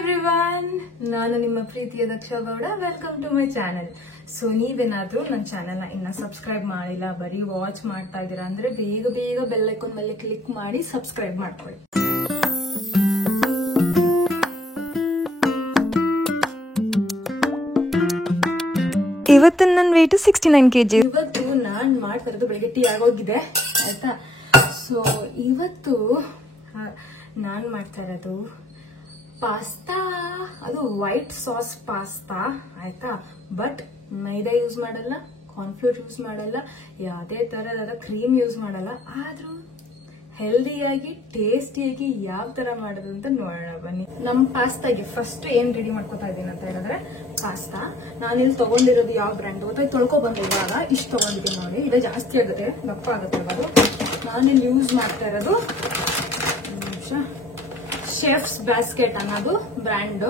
Everyone, ನಾನು ನಿಮ್ಮ ಪ್ರೀತಿಯ Daksha Gowda. Welcome to my channel. So ನೀವೇನಾದ್ರೂ ನನ್ನ ಚಾನೆಲ್ನ ಇನ್ನ ಸಬ್ಸ್ಕ್ರೈಬ್ ಮಾಡಿಲ್ಲ, ಬರೀ ವಾಚ್ ಮಾಡ್ತಾ ಇದ್ದೀರಾ ಅಂದ್ರೆ ಬೇಗ ಬೇಗ ಬೆಲ್ ಐಕಾನ್ ಮೇಲೆ ಕ್ಲಿಕ್ ಮಾಡಿ ಸಬ್ಸ್ಕ್ರೈಬ್ ಮಾಡ್ಕೊಳ್ಳಿ. ಇವತ್ತು ನನ್ನ ವೇಟ್ 69 kg. ಇವತ್ತು ನಾನ್ ಮಾಡ್ತಿರೋದು ಬೆಳಿಗ್ಗೆ ಟೀ ಆಗೋಗಿದೆ ಆಯ್ತಾ. ಸೊ ಇವತ್ತು ನಾನ್ ಮಾಡ್ತಾ ಇರೋದು ಪಾಸ್ತಾ, ಅದು ವೈಟ್ ಸಾಸ್ ಪಾಸ್ತಾ ಆಯ್ತಾ. ಬಟ್ ಮೈದಾ ಯೂಸ್ ಮಾಡಲ್ಲ, ಕಾರ್ನ್ಫ್ಲೋರ್ ಯೂಸ್ ಮಾಡಲ್ಲ, ಯಾವುದೇ ತರಹದ ಕ್ರೀಮ್ ಯೂಸ್ ಮಾಡಲ್ಲ. ಆದ್ರೂ ಹೆಲ್ದಿಯಾಗಿ ಟೇಸ್ಟಿಯಾಗಿ ಯಾವ ತರ ಮಾಡೋದು ಅಂತ ನೋಡೋಣ ಬನ್ನಿ. ನಮ್ ಪಾಸ್ತಾಗೆ ಫಸ್ಟ್ ಏನ್ ರೆಡಿ ಮಾಡ್ಕೊತಾ ಇದ್ದೀನಿ ಅಂತ ಹೇಳಿದ್ರೆ, ಪಾಸ್ತಾ ನಾನಿಲ್ಲಿ ತಗೊಂಡಿರೋದು ಯಾವ ಬ್ರ್ಯಾಂಡ್ ಗೊತ್ತಾ, ತೊಳ್ಕೊ ಬಂದೆ. ಇವಾಗ ಇಷ್ಟು ತಗೊಂಡಿದ್ದೀನಿ ನೋಡಿ, ಇದು ಜಾಸ್ತಿ ಆಗುತ್ತೆ, ದಪ್ಪ ಆಗುತ್ತೆ. ಅದು ನಾನಿಲ್ಲಿ ಯೂಸ್ ಮಾಡ್ತಾ ಇರೋದು ಶೆಫ್ಸ್ ಬ್ಯಾಸ್ಕೆಟ್ ಅನ್ನೋದು ಬ್ರ್ಯಾಂಡ್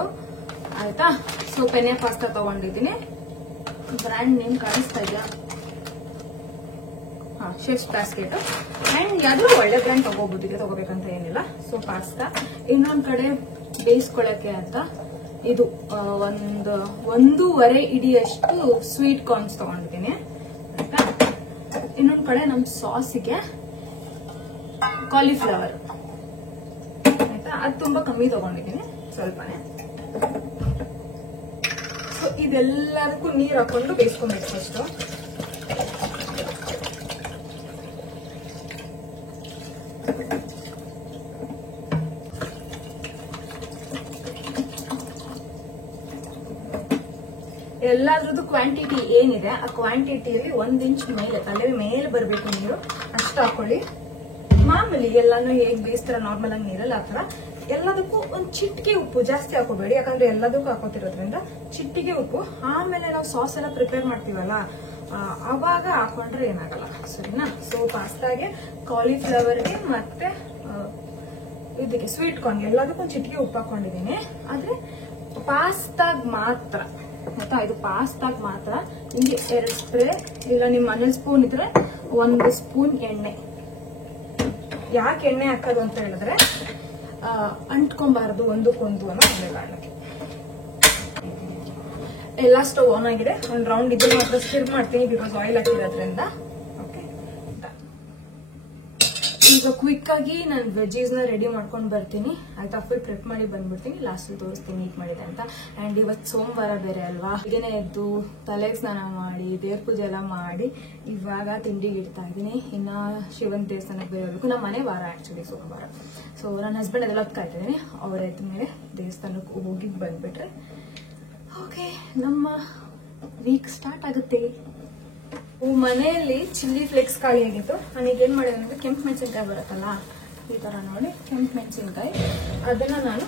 ಆಯ್ತಾ. ಸೊ ಪೆನೆ ಪಾಸ್ತಾ ತಗೊಂಡಿದ್ದೀನಿ, ಬ್ರ್ಯಾಂಡ್ ನೇಮ್ ಕಾಣಿಸ್ತಾ ಇದೆಯಾ? Chefs basket. ಅಂಡ್ ಯಾವ್ದಾದ್ರು ಒಳ್ಳೆ ಬ್ರ್ಯಾಂಡ್ ತಗೋಬಹುದು, ತಗೋಬೇಕಂತ ಏನಿಲ್ಲ. So pasta. ಇನ್ನೊಂದ್ ಕಡೆ ಬೇಯಿಸ್ಕೊಳಕ್ಕೆ ಅಂತ ಇದು ಒಂದೂವರೆ ಇಡಿಯಷ್ಟು ಸ್ವೀಟ್ ಕಾರ್ನ್ಸ್ ತಗೊಂಡಿದ್ದೀನಿ ಆಯ್ತಾ. ಇನ್ನೊಂದ್ ಕಡೆ ನಮ್ ಸಾಸಿಗೆ ಕಾಲಿಫ್ಲವರ್ ಆಯ್ತಾ, ಅದು ತುಂಬಾ ಕಮ್ಮಿ ತಗೊಂಡಿದ್ದೀನಿ, ಸ್ವಲ್ಪನೇ. ಸೊ ಇದೆಲ್ಲದಕ್ಕೂ ನೀರ್ ಹಾಕೊಂಡು ಬೇಯಿಸ್ಕೊಬೇಕು ಫಸ್ಟ್. ಎಲ್ಲಾದ್ರದ್ದು ಕ್ವಾಂಟಿಟಿ ಏನಿದೆ ಆ ಕ್ವಾಂಟಿಟಿಯಲ್ಲಿ 1 ಇಂಚ್ ಮೇಲೆ, ತಲೆ ಮೇಲೆ ಬರಬೇಕು ನೀರು, ಅಷ್ಟು ಹಾಕೊಳ್ಳಿ. ಮಾಮೂಲಿ ಎಲ್ಲಾನು ಹೇಗ್ ಬೇಯಿಸ್ತಾರ ನಾರ್ಮಲ್ ಆಗಿ ನೀರಲ್ಲಿ ಆ ತರ. ಎಲ್ಲದಕ್ಕೂ ಒಂದ್ ಚಿಟಿಕೆ ಉಪ್ಪು, ಜಾಸ್ತಿ ಹಾಕೋಬೇಡಿ, ಯಾಕಂದ್ರೆ ಎಲ್ಲದಕ್ಕೂ ಹಾಕೋತಿರೋದ್ರಿಂದ ಚಿಟಿಕೆ ಉಪ್ಪು. ಆಮೇಲೆ ನಾವು ಸಾಸ್ ಎಲ್ಲ ಪ್ರಿಪೇರ್ ಮಾಡ್ತೀವಲ್ಲ, ಅವಾಗ ಹಾಕೊಂಡ್ರೆ ಏನಾಗಲ್ಲ, ಸರಿನಾ. ಸೊ ಪಾಸ್ತಾಗೆ, ಕಾಲಿಫ್ಲವರ್ಗೆ ಮತ್ತೆ ಇದಕ್ಕೆ ಸ್ವೀಟ್ ಕಾರ್ನ್ ಎಲ್ಲದಕ್ಕೂ ಒಂದು ಚಿಟಿಕೆ ಉಪ್ಪು ಹಾಕೊಂಡಿದ್ದೀನಿ. ಆದ್ರೆ ಪಾಸ್ತಾಗ್ ಮಾತ್ರ ಆಯ್ತಾ, ಇದು ಪಾಸ್ತಾಗ್ ಮಾತ್ರ ನಿಮ್ಗೆ 2 ಸ್ಪ್ರೇ ಇಲ್ಲ ನಿಮ್ಮ ಮನೇಲಿ ಸ್ಪೂನ್ ಇದ್ರೆ 1 ಸ್ಪೂನ್ ಎಣ್ಣೆ. ಯಾಕೆ ಎಣ್ಣೆ ಹಾಕೋದು ಅಂತ ಹೇಳಿದ್ರೆ, ಅಂಟ್ಕೊಂಬಾರದು ಒಂದಕ್ಕೊಂದು ಅನ್ನೋ ಒಂದೇ ಕಾರಣಕ್ಕೆ. ಎಲ್ಲ ಸ್ಟವ್ ಆನ್ ಆಗಿದೆ, ಒಂದು ರೌಂಡ್ ಇದ್ರೆ ಮಾತ್ರ ಸ್ಟಿರ್ ಮಾಡ್ತೀನಿ, ಬಿಕಾಸ್ ಆಯಿಲ್ ಹಾಕಿರೋದ್ರಿಂದ. ಓಕೆ, ಈಗ ಕ್ವಿಕ್ ಆಗಿ ನಾನು ವೆಜ್ಜೀಸ್ ನ ರೆಡಿ ಮಾಡ್ಕೊಂಡು ಬರ್ತೀನಿ ಆಯ್ತಾ. ಫುಲ್ ಪ್ರೆಪ್ ಮಾಡಿ ಬಂದ್ಬಿಡ್ತೀನಿ, ಲಾಸ್ಟ್ ತೋರಿಸ್ತೀನಿ ಹೇಗ್ ಮಾಡಿದೆ ಅಂತ. ಅಂಡ್ ಇವತ್ತು ಸೋಮವಾರ ಬೇರೆ ಅಲ್ವಾ, ಬೆಳಗ್ಗೆ ಎದ್ದು ತಲೆಗೆ ಸ್ನಾನ ಮಾಡಿ ದೇವ್ರ ಪೂಜೆ ಎಲ್ಲ ಮಾಡಿ ಇವಾಗ ತಿಂಡಿಗೆ ಇಡ್ತಾ ಇದ್ದೀನಿ. ಇನ್ನ ಶಿವನ್ ದೇವಸ್ಥಾನಕ್ಕೆ ಬೇರೆ ಹೋಗ್ಬೇಕು, ನಮ್ಮ ಮನೆ ವಾರ ಆಕ್ಚುಲಿ ಸೋಮವಾರ. ಸೊ ನನ್ನ ಹಸ್ಬೆಂಡ್ ಅದೆಲ್ಲ ಕಾಯ್ತಾ ಇದ್ದೀನಿ, ಅವ್ರ ಎದ್ದ ಮೇಲೆ ದೇವಸ್ಥಾನಕ್ಕೆ ಹೋಗಿ ಬಂದ್ಬಿಟ್ರೆ ಓಕೆ, ನಮ್ಮ ವೀಕ್ ಸ್ಟಾರ್ಟ್ ಆಗುತ್ತೆ. ಮನೆಯಲ್ಲಿ ಚಿಲ್ಲಿ ಫ್ಲೇಕ್ಸ್ ಖಾಲಿ ಆಗಿತ್ತು. ನನಗೆ ಏನ್ ಮಾಡಿದೆ ಅಂದ್ರೆ, ಕೆಂಪು ಮೆಣಸಿನ್ಕಾಯಿ ಬರುತ್ತಲ್ಲ ಈ ತರ ನೋಡಿ, ಕೆಂಪು ಮೆಣಸಿನ್ಕಾಯಿ ಅದನ್ನ ನಾನು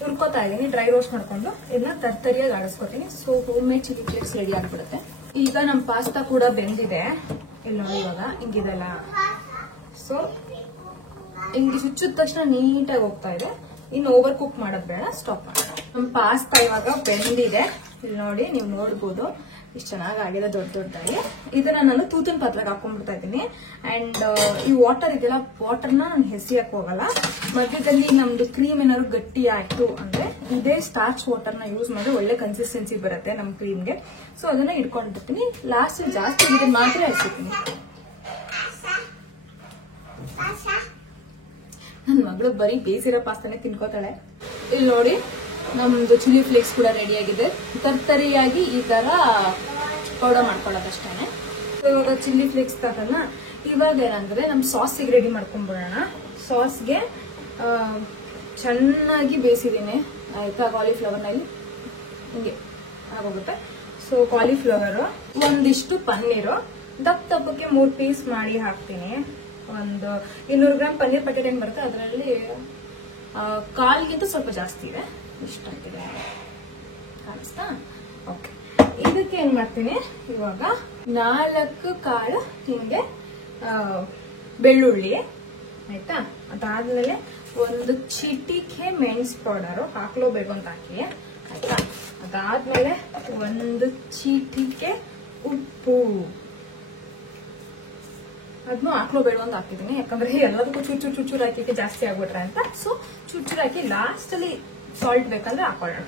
ಹುರ್ಕೋತಾ ಇದ್ದೀನಿ, ಡ್ರೈ ರೋಸ್ಟ್ ಮಾಡ್ಕೊಂಡು ಇದನ್ನ ತರ್ತರಿಯಾಗಿ ಆಡಿಸ್ಕೊತೀನಿ. So homemade chilli flakes ready ಆಗ್ಬಿಡುತ್ತೆ. ಈಗ ನಮ್ಮ ಪಾಸ್ತಾ ಕೂಡ ಬೆಂದಿದೆ, ಇಲ್ಲಿ ನೋಡಿ ಇವಾಗ ಹಿಂಗಿದೆಲ್ಲ. ಸೊ ಹಿಂಗೆ ಚುಚ್ಚಿದ ತಕ್ಷಣ ನೀಟಾಗಿ ಹೋಗ್ತಾ ಇದೆ. ಇನ್ನು ಓವರ್ ಕುಕ್ ಮಾಡೋದ್ ಬೇಡ, ಸ್ಟಾಪ್ ಮಾಡೋಣ. ನಮ್ಮ ಪಾಸ್ತಾ ಇವಾಗ ಬೆಂದಿದೆ, ಇಲ್ಲಿ ನೋಡಿ ನೀವು ನೋಡ್ಬೋದು ಇಷ್ಟು ಚೆನ್ನಾಗಿದೆ ದೊಡ್ಡದಾಗಿ. ಇದನ್ನ ನಾನು ತೂತಿನ ಪಾತ್ರೆಗೆ ಹಾಕೊಂಡ್ಬಿಡ್ತಾ ಇದ್ದೀನಿ. ಅಂಡ್ ಈ ವಾಟರ್ ಇದೆಯಲ್ಲ, ವಾಟರ್ನ ನಾನು ಹೆಸಿಯಕ್ ಹೋಗಲ್ಲ. ಮಧ್ಯದಲ್ಲಿ ನಮ್ದು ಕ್ರೀಮ್ ಏನಾದ್ರು ಗಟ್ಟಿ ಆಯ್ತು ಅಂದ್ರೆ ಇದೇ ಸ್ಟಾರ್ಚ್ ವಾಟರ್ನ ಯೂಸ್ ಮಾಡಿ ಒಳ್ಳೆ ಕನ್ಸಿಸ್ಟೆನ್ಸಿ ಬರುತ್ತೆ ನಮ್ ಕ್ರೀಮ್ಗೆ. ಸೊ ಅದನ್ನ ಇಟ್ಕೊಂಡಿರ್ತೀನಿ, ಲಾಸ್ಟ್ ಜಾಸ್ತಿ ಇದನ್ನ ಮಾತ್ರ ಎಸಿತೀನಿ. ನನ್ ಮಗಳು ಬರೀ ಬೇಯಿಸಿರೋ ಪಾಸ್ತಾನೆ ತಿನ್ಕೋತಾಳೆ. ಇಲ್ಲಿ ನೋಡಿ ನಮ್ದು ಚಿಲ್ಲಿ ಫ್ಲೇಕ್ಸ್ ಕೂಡ ರೆಡಿ ಆಗಿದೆ. ತರ್ತರಿಯಾಗಿ ಈ ತರ ಪೌಡರ್ ಮಾಡ್ಕೊಳ್ಳೋದಷ್ಟೇನೆ. ಇವಾಗ ಚಿಲ್ಲಿ ಫ್ಲೇಕ್ಸ್ ತಗೋಣ. ಇವಾಗ ಏನಂದ್ರೆ ನಮ್ ಸಾಸಿಗೆ ರೆಡಿ ಮಾಡ್ಕೊಂಡ್ಬಿಡೋಣ. ಸಾಸ್ಗೆ ಚೆನ್ನಾಗಿ ಬೇಯಿಸಿದೀನಿ ಆಯ್ತಾ, ಕಾಲಿಫ್ಲವರ್ನಲ್ಲಿ ಹಿಂಗೆ ಆಗೋಗುತ್ತೆ. ಸೊ ಕಾಲಿಫ್ಲವರ್, ಒಂದಿಷ್ಟು ಪನ್ನೀರು ದಪ್ಪಕ್ಕೆ 3 ಪೀಸ್ ಮಾಡಿ ಹಾಕ್ತೀನಿ. ಒಂದು 200 ಗ್ರಾಮ್ ಪನ್ನೀರ್ ಪ್ಯಾಕೆಟ್ ಏನ್ ಬರುತ್ತೆ ಅದರಲ್ಲಿ ಕಾಲ್ಗಿಂತ ಸ್ವಲ್ಪ ಜಾಸ್ತಿ ಇದೆ, ಇಷ್ಟಾಗ್ತಿದೆ ಕಾಣಿಸ್ತಾ. ಓಕೆ, ಇದಕ್ಕೆ ಏನ್ ಮಾಡ್ತೀನಿ ಇವಾಗ, 4 ಕಾಳು ಹಿಂಗೆ ಬೆಳ್ಳುಳ್ಳಿ ಆಯ್ತಾ. ಅದಾದ್ಮೇಲೆ ಒಂದು ಚಿಟಿಕೆ ಮೆಣಸ್ ಪೌಡರ್ ಹಾಕ್ಲೋಬೇಕು ಅಂತ ಹಾಕಿ ಆಯ್ತಾ. ಅದಾದ್ಮೇಲೆ ಒಂದು ಚಿಟಿಕೆ ಉಪ್ಪು, ಅದನ್ನು ಹಾಕ್ಲೋಬೇಡ ಅಂತ ಹಾಕಿದ್ದೀನಿ, ಯಾಕಂದ್ರೆ ಎಲ್ಲದಕ್ಕೂ ಚೂಚೂರು ಹಾಕಿ ಜಾಸ್ತಿ ಆಗ್ಬಿಟ್ರೆ ಅಂತ. ಸೊ ಚೂಚೂರು ಹಾಕಿ ಲಾಸ್ಟ್ ಅಲ್ಲಿ ಸಾಲ್ಟ್ ಬೇಕಂದ್ರೆ ಹಾಕೊಳ್ಳೋಣ.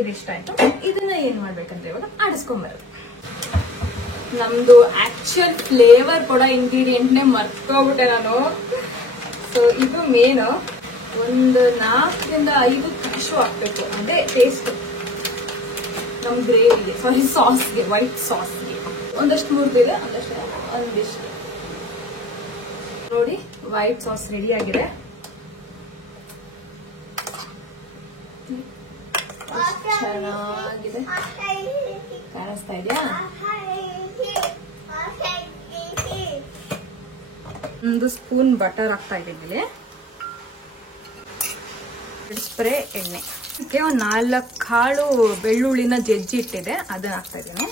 ಇದಿಷ್ಟ ಆಯ್ತು. ಇದನ್ನ ಏನ್ ಮಾಡ್ಬೇಕಂದ್ರೆ ಇವಾಗ ಆಡಿಸ್ಕೊಂಬರೋದು. ನಮ್ದು ಆಕ್ಚುಯಲ್ ಫ್ಲೇವರ್ ಕೊಡೋ ಇಂಗ್ರೀಡಿಯೆಂಟ್ನೇ ಮರ್ತ್ಕೋಬಿಟ್ಟೆ ನಾನು. ಸೊ ಇದು ಮೇನ್. ಒಂದು 4 ರಿಂದ 5 ಕ್ಯಾಶು ಹಾಕ್ಬೇಕು. ಅದೇ ಟೇಸ್ಟ್ ನಮ್ ಗ್ರೇವಿಗೆ, ಸಾರಿ ಸಾಸ್ಗೆ, ವೈಟ್ ಸಾಸ್ಗೆ. ಒಂದಷ್ಟು ಮುರಿದಿದೆ, ಒಂದಿಷ್ಟು ನೋಡಿ. ವೈಟ್ ಸಾಸ್ ರೆಡಿ ಆಗಿದೆ. ಚೆನ್ನಾಗಿದೆ, ಕಾಣಿಸ್ತಾ ಇದೆಯಾ? ಒಂದು ಸ್ಪೂನ್ ಬಟರ್ ಹಾಕ್ತಾ ಇದ್ದೀನಿ. ಸ್ಪ್ರೇ ಎಣ್ಣೆ. ಇದಕ್ಕೆ ಒಂದು 4 ಕಾಳು ಬೆಳ್ಳುಳ್ಳಿನ ಜಜ್ಜಿ ಇಟ್ಟಿದೆ, ಅದನ್ನ ಹಾಕ್ತಾ ಇದ್ದೀನಿ.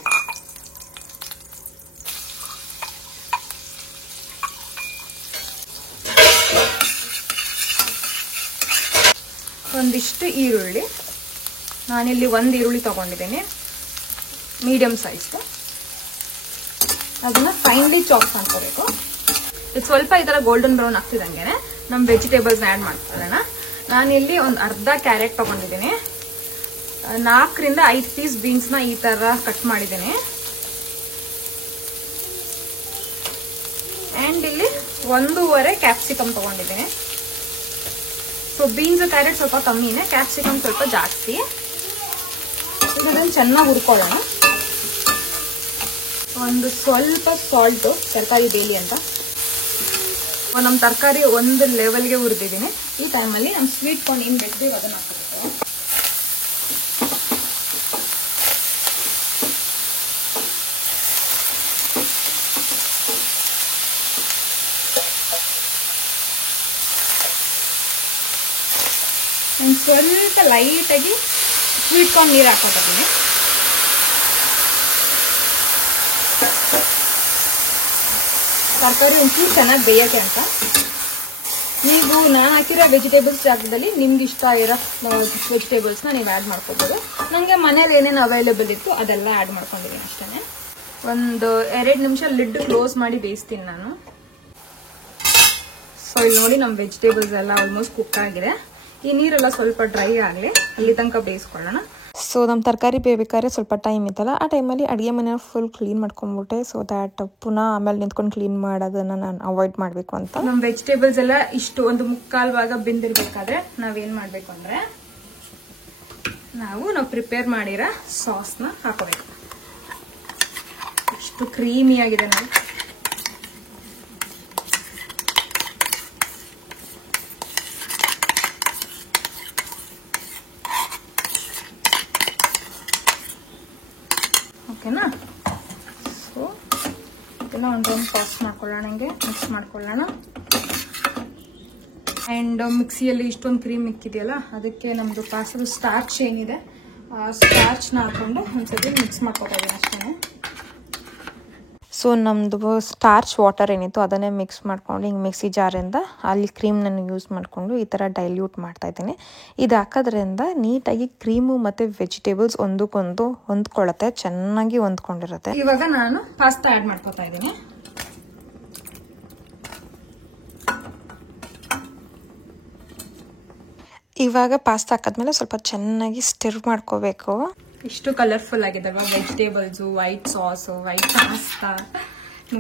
ಒಂದಿಷ್ಟು ಈರುಳ್ಳಿ. ನಾನಿಲ್ಲಿ 1 ಈರುಳ್ಳಿ ತಗೊಂಡಿದ್ದೀನಿ, ಮೀಡಿಯಂ ಸೈಜ್. ಅದನ್ನ ಫೈನ್ಲಿ ಚಾಪ್ ಮಾಡ್ಕೋಬೇಕು. ಇದು ಸ್ವಲ್ಪ ಈ ತರ ಗೋಲ್ಡನ್ ಬ್ರೌನ್ ಆಗ್ತಿದಂಗೆ ನಮ್ ವೆಜಿಟೇಬಲ್ಸ್ ಆಡ್ ಮಾಡ್ಕೊಳ್ಳೋಣ. ನಾನಿಲ್ಲಿ ಒಂದು ಅರ್ಧ ಕ್ಯಾರೆಟ್ ತಗೊಂಡಿದ್ದೀನಿ, 4 ರಿಂದ 5 ಪೀಸ್ ಬೀನ್ಸ್ ನ ಈ ತರ ಕಟ್ ಮಾಡಿದ್ದೀನಿ. ಅಂಡ್ ಇಲ್ಲಿ 1.5 ಕ್ಯಾಪ್ಸಿಕಮ್ ತಗೊಂಡಿದ್ದೀನಿ. ಸೊ ಬೀನ್ಸ್ ಕ್ಯಾರೆಟ್ ಸ್ವಲ್ಪ ಕಮ್ಮಿನೇ, ಕ್ಯಾಪ್ಸಿಕಮ್ ಸ್ವಲ್ಪ ಜಾಸ್ತಿ. ಇದನ್ನ ಚೆನ್ನಾಗಿ ಹುರ್ಕೊಳ್ಳೋಣ. ಒಂದು ಸ್ವಲ್ಪ ಸಾಲ್ಟ್, ತರಕಾರಿ ಬೇಲಿ ಅಂತ. ನಮ್ಮ ತರಕಾರಿ ಒಂದು ಲೆವೆಲ್ಗೆ ಹುರಿದಿದ್ದೀನಿ. ಈ ಟೈಮಲ್ಲಿ ನಮ್ಮ ಸ್ವೀಟ್ ಕಾರ್ನ್ ಏನ್ ಬೇಕು ಅದನ್ನ ಹಾಕಬೇಕು. ಸ್ವಲ್ಪ ಲೈಟ್ ಆಗಿ ಸ್ವೀಟ್ ಕಾರ್ನ್ ನೀರು ಹಾಕೋತೀನಿ. ತರಕಾರಿ ಒಂಚೂರು ಚೆನ್ನಾಗಿ ಬೇಯಕ್ಕೆ ಅಂತ. ನೀವು ನಾನು ಹಾಕಿರೋ ವೆಜಿಟೇಬಲ್ಸ್ ಜಾಗದಲ್ಲಿ ನಿಮ್ಗೆ ಇಷ್ಟ ಇರೋ ವೆಜಿಟೇಬಲ್ಸ್ನ ನೀವು ಆ್ಯಡ್ ಮಾಡ್ಕೋಬೋದು. ನನಗೆ ಮನೇಲಿ ಏನೇನು ಅವೈಲೇಬಲ್ ಇತ್ತು ಅದೆಲ್ಲ ಆ್ಯಡ್ ಮಾಡ್ಕೊಂಡಿದ್ದೀನಿ ಅಷ್ಟೇ. ಒಂದು 2 ನಿಮಿಷ ಲಿಡ್ ಕ್ಲೋಸ್ ಮಾಡಿ ಬೇಯಿಸ್ತೀನಿ ನಾನು. ಸೊ ಇಲ್ಲಿ ನೋಡಿ ನಮ್ಮ ವೆಜಿಟೇಬಲ್ಸ್ ಎಲ್ಲ ಆಲ್ಮೋಸ್ಟ್ ಕುಕ್ ಆಗಿದೆ. ಈ ನೀರೆಲ್ಲ ಸ್ವಲ್ಪ ಡ್ರೈ ಆಗಲಿ, ಇಲ್ಲಿ ತನಕ ಬೇಯಿಸ್ಕೊಳ್ಳೋಣ. ಸೊ ನಮ್ಮ ತರಕಾರಿ ಬೇಯಬೇಕಾದ್ರೆ ಸ್ವಲ್ಪ ಟೈಮ್ ಇತ್ತಲ್ಲ, ಆ ಟೈಮಲ್ಲಿ ಅಡುಗೆ ಮನೆ ಫುಲ್ ಕ್ಲೀನ್ ಮಾಡ್ಕೊಂಡ್ಬಿಟ್ಟೆ. ಸೊ ದ್ಯಾಟ್ ಪುನಃ ಆಮೇಲೆ ನಿಂತ್ಕೊಂಡು ಕ್ಲೀನ್ ಮಾಡೋದನ್ನ ನಾನು ಅವಾಯ್ಡ್ ಮಾಡಬೇಕು ಅಂತ. ನಮ್ಮ ವೆಜಿಟೇಬಲ್ಸ್ ಎಲ್ಲ ಇಷ್ಟು ಒಂದು 3/4 ಭಾಗ ಬೆಂದಿರ್ಬೇಕಾದ್ರೆ ನಾವೇನು ಮಾಡಬೇಕು ಅಂದರೆ ನಾವು ಪ್ರಿಪೇರ್ ಮಾಡಿರೋ ಸಾಸ್ನ ಹಾಕೋಬೇಕು. ಇಷ್ಟು ಕ್ರೀಮಿ ಆಗಿದೆ ನೋಡಿ. ಓಕೆನಾ? ಸೊ ಇದನ್ನ ಒಂದು ಟಾಸ್ ಮಾಡ್ಕೊಳ್ಳೋಣ, ಹಂಗೆ ಮಿಕ್ಸ್ ಮಾಡ್ಕೊಳ್ಳೋಣ. ಆ್ಯಂಡ್ ಮಿಕ್ಸಿಯಲ್ಲಿ ಇಷ್ಟೊಂದು ಕ್ರೀಮ್ ಮಿಕ್ಕಿದೆಯಲ್ಲ, ಅದಕ್ಕೆ ನಮ್ಮದು ಪಾಸ್ಟದ ಸ್ಟಾರ್ಚ್ ಏನಿದೆ ಆ ಸ್ಟಾರ್ಚ್ನ ಹಾಕೊಂಡು ಒಂದ್ಸತಿ ಮಿಕ್ಸ್ ಮಾಡ್ಕೊತಾ ಇದ್ದೀನಿ ಅಷ್ಟೇ. ಸೊ ನಮ್ಮದು ಸ್ಟಾರ್ಚ್ ವಾಟರ್ ಏನಿತ್ತು ಅದನ್ನೇ ಮಿಕ್ಸ್ ಮಾಡ್ಕೊಂಡು ಹಿಂಗೆ ಮಿಕ್ಸಿ ಜಾರಿಂದ ಅಲ್ಲಿ ಕ್ರೀಮ್ನನ್ನು ಯೂಸ್ ಮಾಡಿಕೊಂಡು ಈ ಥರ ಡೈಲ್ಯೂಟ್ ಮಾಡ್ತಾಯಿದ್ದೀನಿ. ಇದು ಹಾಕೋದ್ರಿಂದ ನೀಟಾಗಿ ಕ್ರೀಮು ಮತ್ತು ವೆಜಿಟೇಬಲ್ಸ್ ಒಂದಕ್ಕೊಂದು ಹೊಂದ್ಕೊಳ್ಳುತ್ತೆ, ಚೆನ್ನಾಗಿ ಹೊಂದ್ಕೊಂಡಿರುತ್ತೆ. ಇವಾಗ ನಾನು ಪಾಸ್ತಾ ಆ್ಯಡ್ ಮಾಡ್ಕೊತಾ ಇದ್ದೀನಿ. ಇವಾಗ ಪಾಸ್ತಾ ಹಾಕಿದ್ಮೇಲೆ ಸ್ವಲ್ಪ ಚೆನ್ನಾಗಿ ಸ್ಟಿರ್ ಮಾಡ್ಕೋಬೇಕು. ಇಷ್ಟು ಕಲರ್ಫುಲ್ ಆಗಿದಲ್ವಾ vegetables, white sauce, white pasta.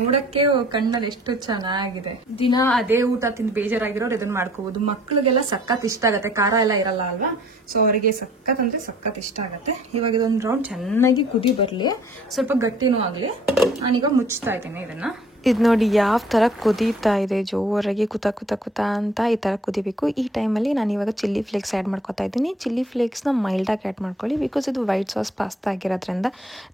ನೋಡಕ್ಕೆ ಕಣ್ಣಲ್ಲಿ ಎಷ್ಟು ಚೆನ್ನಾಗಿದೆ. ದಿನ ಅದೇ ಊಟ ತಿಂದು ಬೇಜಾರಾಗಿರೋರು ಇದನ್ನ ಮಾಡ್ಕೋಬಹುದು. ಮಕ್ಳಿಗೆಲ್ಲ ಸಖತ್ ಇಷ್ಟ ಆಗತ್ತೆ, ಖಾರ ಎಲ್ಲ ಇರಲ್ಲ ಅಲ್ವಾ. ಸೊ ಅವರಿಗೆ ಸಖತ್ ಅಂದ್ರೆ ಸಖತ್ ಇಷ್ಟ ಆಗತ್ತೆ. ಇವಾಗ ಇದೊಂದು ರೌಂಡ್ ಚೆನ್ನಾಗಿ ಕುದಿ ಬರಲಿ, ಸ್ವಲ್ಪ ಗಟ್ಟಿನೂ ಆಗಲಿ. ನಾನೀಗ ಮುಚ್ತಾ ಇದ್ದೀನಿ ಇದನ್ನ. ಇದು ನೋಡಿ ಯಾವ ಥರ ಕುದೀತಾ ಇದೆ, ಜೋರಾಗಿ ಕುತ ಅಂತ ಈ ಥರ ಕುದಿಬೇಕು. ಈ ಟೈಮಲ್ಲಿ ನಾನು ಇವಾಗ ಚಿಲ್ಲಿ ಫ್ಲೇಕ್ಸ್ ಆ್ಯಡ್ ಮಾಡ್ಕೊತಾ ಇದ್ದೀನಿ. ಚಿಲ್ಲಿ ಫ್ಲೇಕ್ಸ್ನ ಮೈಲ್ಡಾಗಿ ಆ್ಯಡ್ ಮಾಡ್ಕೊಳ್ಳಿ, ಬಿಕಾಸ್ ಇದು ವೈಟ್ ಸಾಸ್ ಪಾಸ್ತಾ ಆಗಿರೋದ್ರಿಂದ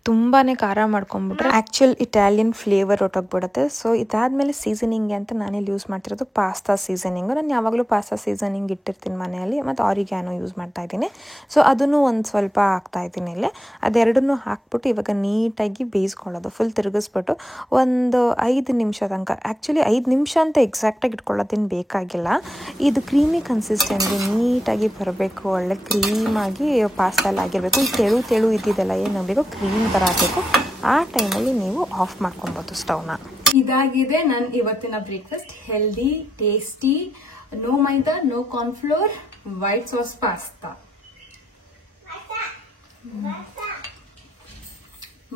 ತುಂಬಾ ಖಾರ ಮಾಡ್ಕೊಂಡ್ಬಿಟ್ರೆ ಆ್ಯಕ್ಚುಯಲ್ ಇಟಾಲಿಯನ್ ಫ್ಲೇವರ್ ಹೊಟ್ಟೋಗ್ಬಿಡುತ್ತೆ. ಸೊ ಇದಾದಮೇಲೆ ಸೀಸನಿಂಗ್ಗೆ ಅಂತ ನಾನಿಲ್ಲಿ ಯೂಸ್ ಮಾಡ್ತಿರೋದು ಪಾಸ್ತಾ ಸೀಸನಿಂಗು. ನಾನು ಯಾವಾಗಲೂ ಪಾಸ್ತಾ ಸೀಸನಿಂಗ್ ಇಟ್ಟಿರ್ತೀನಿ ಮನೆಯಲ್ಲಿ, ಮತ್ತು ಆರಿಗ್ಯಾನೋ ಯೂಸ್ ಮಾಡ್ತಾ ಇದ್ದೀನಿ. ಸೊ ಅದನ್ನು ಒಂದು ಸ್ವಲ್ಪ ಹಾಕ್ತಾ ಇದ್ದೀನಿ ಇಲ್ಲಿ. ಅದೆರಡನ್ನೂ ಹಾಕ್ಬಿಟ್ಟು ಇವಾಗ ನೀಟಾಗಿ ಬೇಯಿಸ್ಕೊಳ್ಳೋದು, ಫುಲ್ ತಿರುಗಿಸ್ಬಿಟ್ಟು ಒಂದು 5 ನಿಮಿಷ ತನಕ. ಆ್ಯಕ್ಚುಲಿ 5 ನಿಮಿಷ ಅಂತ ಎಕ್ಸಾಕ್ಟಾಗಿ ಇಟ್ಕೊಳ್ಳೋದೇನು ಬೇಕಾಗಿಲ್ಲ. ಇದು ಕ್ರೀಮಿ ಕನ್ಸಿಸ್ಟೆನ್ಸಿ ನೀಟಾಗಿ ಬರಬೇಕು, ಒಳ್ಳೆ ಕ್ರೀಮಾಗಿ ಪಾಸ್ತಾ ಎಲ್ಲ ಆಗಿರಬೇಕು. ಈ ತೆಳು ಇದ್ದಿದ್ದೆಲ್ಲ ಏನಾಗಬೇಕು, ಕ್ರೀಮ್ ಥರ ಆಗಬೇಕು. ಆ ಟೈಮಲ್ಲಿ ನೀವು ಆಫ್ ಮಾಡ್ಕೊಬೋದು ಸ್ಟವ್ನ. ಇದಾಗಿದೆ ನನ್ನ ಇವತ್ತಿನ breakfast. Healthy, tasty, no maida, no cornflour, white sauce pasta.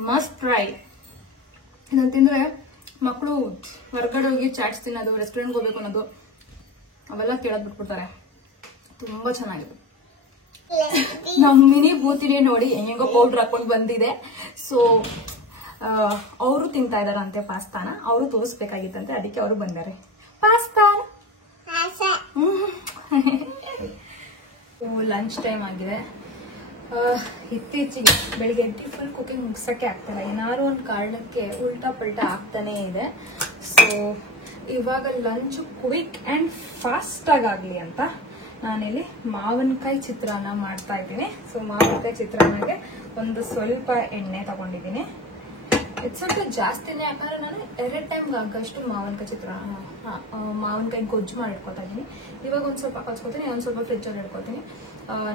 Must try. ಇದನ್ನ ತಿಂದ್ರೆ ಮಕ್ಕಳು ಹೊರಗಡೆ ಹೋಗಿ ಚಾಟ್ಸ್ ತಿನ್ನೋದು, ರೆಸ್ಟೋರೆಂಟ್ಗೆ ಹೋಗ್ಬೇಕು ಅನ್ನೋದು ಅವೆಲ್ಲ ಕೇಳೋದ್ ಬಿಟ್ಬಿಡ್ತಾರೆ. ತುಂಬಾ ಚೆನ್ನಾಗಿದೆ. ನಮ್ ಮಿನಿ ಬೂತಿನೇ ನೋಡಿ ಹೆಂಗೋ ಪೌಡರ್ ಹಾಕೊಂಡು ಬಂದಿದೆ. ಸೊ ಅವರು ತಿಂತಾ ಇದಾರಂತೆ ಪಾಸ್ತಾನ. ಅವರು ತೋರಿಸ್ಬೇಕಾಗಿತ್ತಂತೆ, ಅದಕ್ಕೆ ಅವರು ಬಂದಾರೆ. ಪಾಸ್ತಾ ಲಂಚ್ ಟೈಮ್ ಆಗಿದೆ. ಇತ್ತೀಚೆಗೆ ಬೆಳಿಗ್ಗೆ ಎದ್ದು ಫುಲ್ ಕುಕಿಂಗ್ ಮುಗ್ಸಕ್ಕೆ ಆಗ್ತಿಲ್ಲ. ಏನಾದ್ರು ಒಂದು ಕಾರಣಕ್ಕೆ ಉಲ್ಟಾ ಪಲ್ಟಾ ಆಗ್ತಾನೆ ಇದೆ. ಸೊ ಇವಾಗ ಲಂಚ್ ಕ್ವಿಕ್ ಅಂಡ್ ಫಾಸ್ಟ್ ಆಗಲಿ ಅಂತ ನಾನಿಲ್ಲಿ ಮಾವಿನಕಾಯಿ ಚಿತ್ರಾನ್ನ ಮಾಡ್ತಾ ಇದ್ದೀನಿ. ಸೊ ಮಾವಿನಕಾಯಿ ಚಿತ್ರಾನ್ನಗೆ ಒಂದು ಸ್ವಲ್ಪ ಎಣ್ಣೆ ತಗೊಂಡಿದ್ದೀನಿ. ಸ್ವಲ್ಪ ಜಾಸ್ತಿನೇ, ಯಾಕಂದ್ರೆ ನಾನು 2 ಟೈಮ್ಗೆ ಆಗಷ್ಟು ಮಾವಿನಕಾಯಿ ಚಿತ್ರಾನ್ನ ಮಾವಿನಕಾಯಿ ಗೊಜ್ಜು ಮಾಡಿ ಇಟ್ಕೊತಾ ಇದ್ದೀನಿ. ಇವಾಗ ಒಂದ್ ಸ್ವಲ್ಪ ಕಚ್ಕೋತೀನಿ, ಒಂದ್ ಸ್ವಲ್ಪ ಫ್ರಿಜ್ಜಲ್ಲಿ ಇಟ್ಕೋತೀನಿ.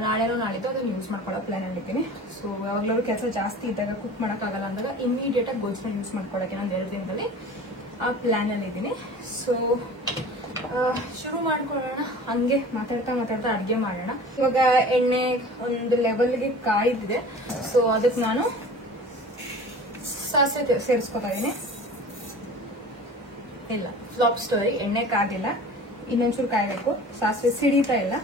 ನಾಳೆನೋ ನಾಳಿದ್ದು ಅದನ್ನ ಯೂಸ್ ಮಾಡ್ಕೊಳ್ಳೋ ಪ್ಲಾನ್ ಅಲ್ಲಿದ್ದೀನಿ. ಸೊ ಯಾವಾಗ್ಲೂ ಕೆಲಸ ಜಾಸ್ತಿ ಇದ್ದಾಗ ಕುಕ್ ಮಾಡೋಕ್ಕಾಗಲ್ಲ ಅಂದಾಗ ಇಮಿಡಿಯೇಟ್ ಆಗಿ ಗೊಜ್ಜನ್ನ ಯೂಸ್ ಮಾಡ್ಕೊಳಕ್ಕೆ ನಾನು 2 ದಿನದಲ್ಲಿ ಆ ಪ್ಲಾನ್ ಅಲ್ಲಿ ಇದ್ದೀನಿ. ಸೊ ಶುರು ಮಾಡ್ಕೊಳ್ಳೋಣ. ಹಂಗೆ ಮಾತಾಡ್ತಾ ಮಾತಾಡ್ತಾ ಅಡ್ಗೆ ಮಾಡೋಣ. ಇವಾಗ ಎಣ್ಣೆ ಒಂದು ಲೆವೆಲ್ಗೆ ಕಾಯ್ದಿದೆ. ಸೊ ಅದಕ್ಕೆ ನಾನು ಸಾಸಿವೆ ಸೇರಿಸ್ಕೊತಾ ಇದೀನಿ. ಇಲ್ಲ, ಫ್ಲಾಪ್ ಸ್ಟೋರಿ, ಎಣ್ಣೆ ಕಾದಿಲ್ಲ, ಇನ್ನೊಂಚೂರು ಕಾಯ್ಬೇಕು. ಸಾಸಿವೆ ಸಿಡಿತಾ ಇಲ್ಲ,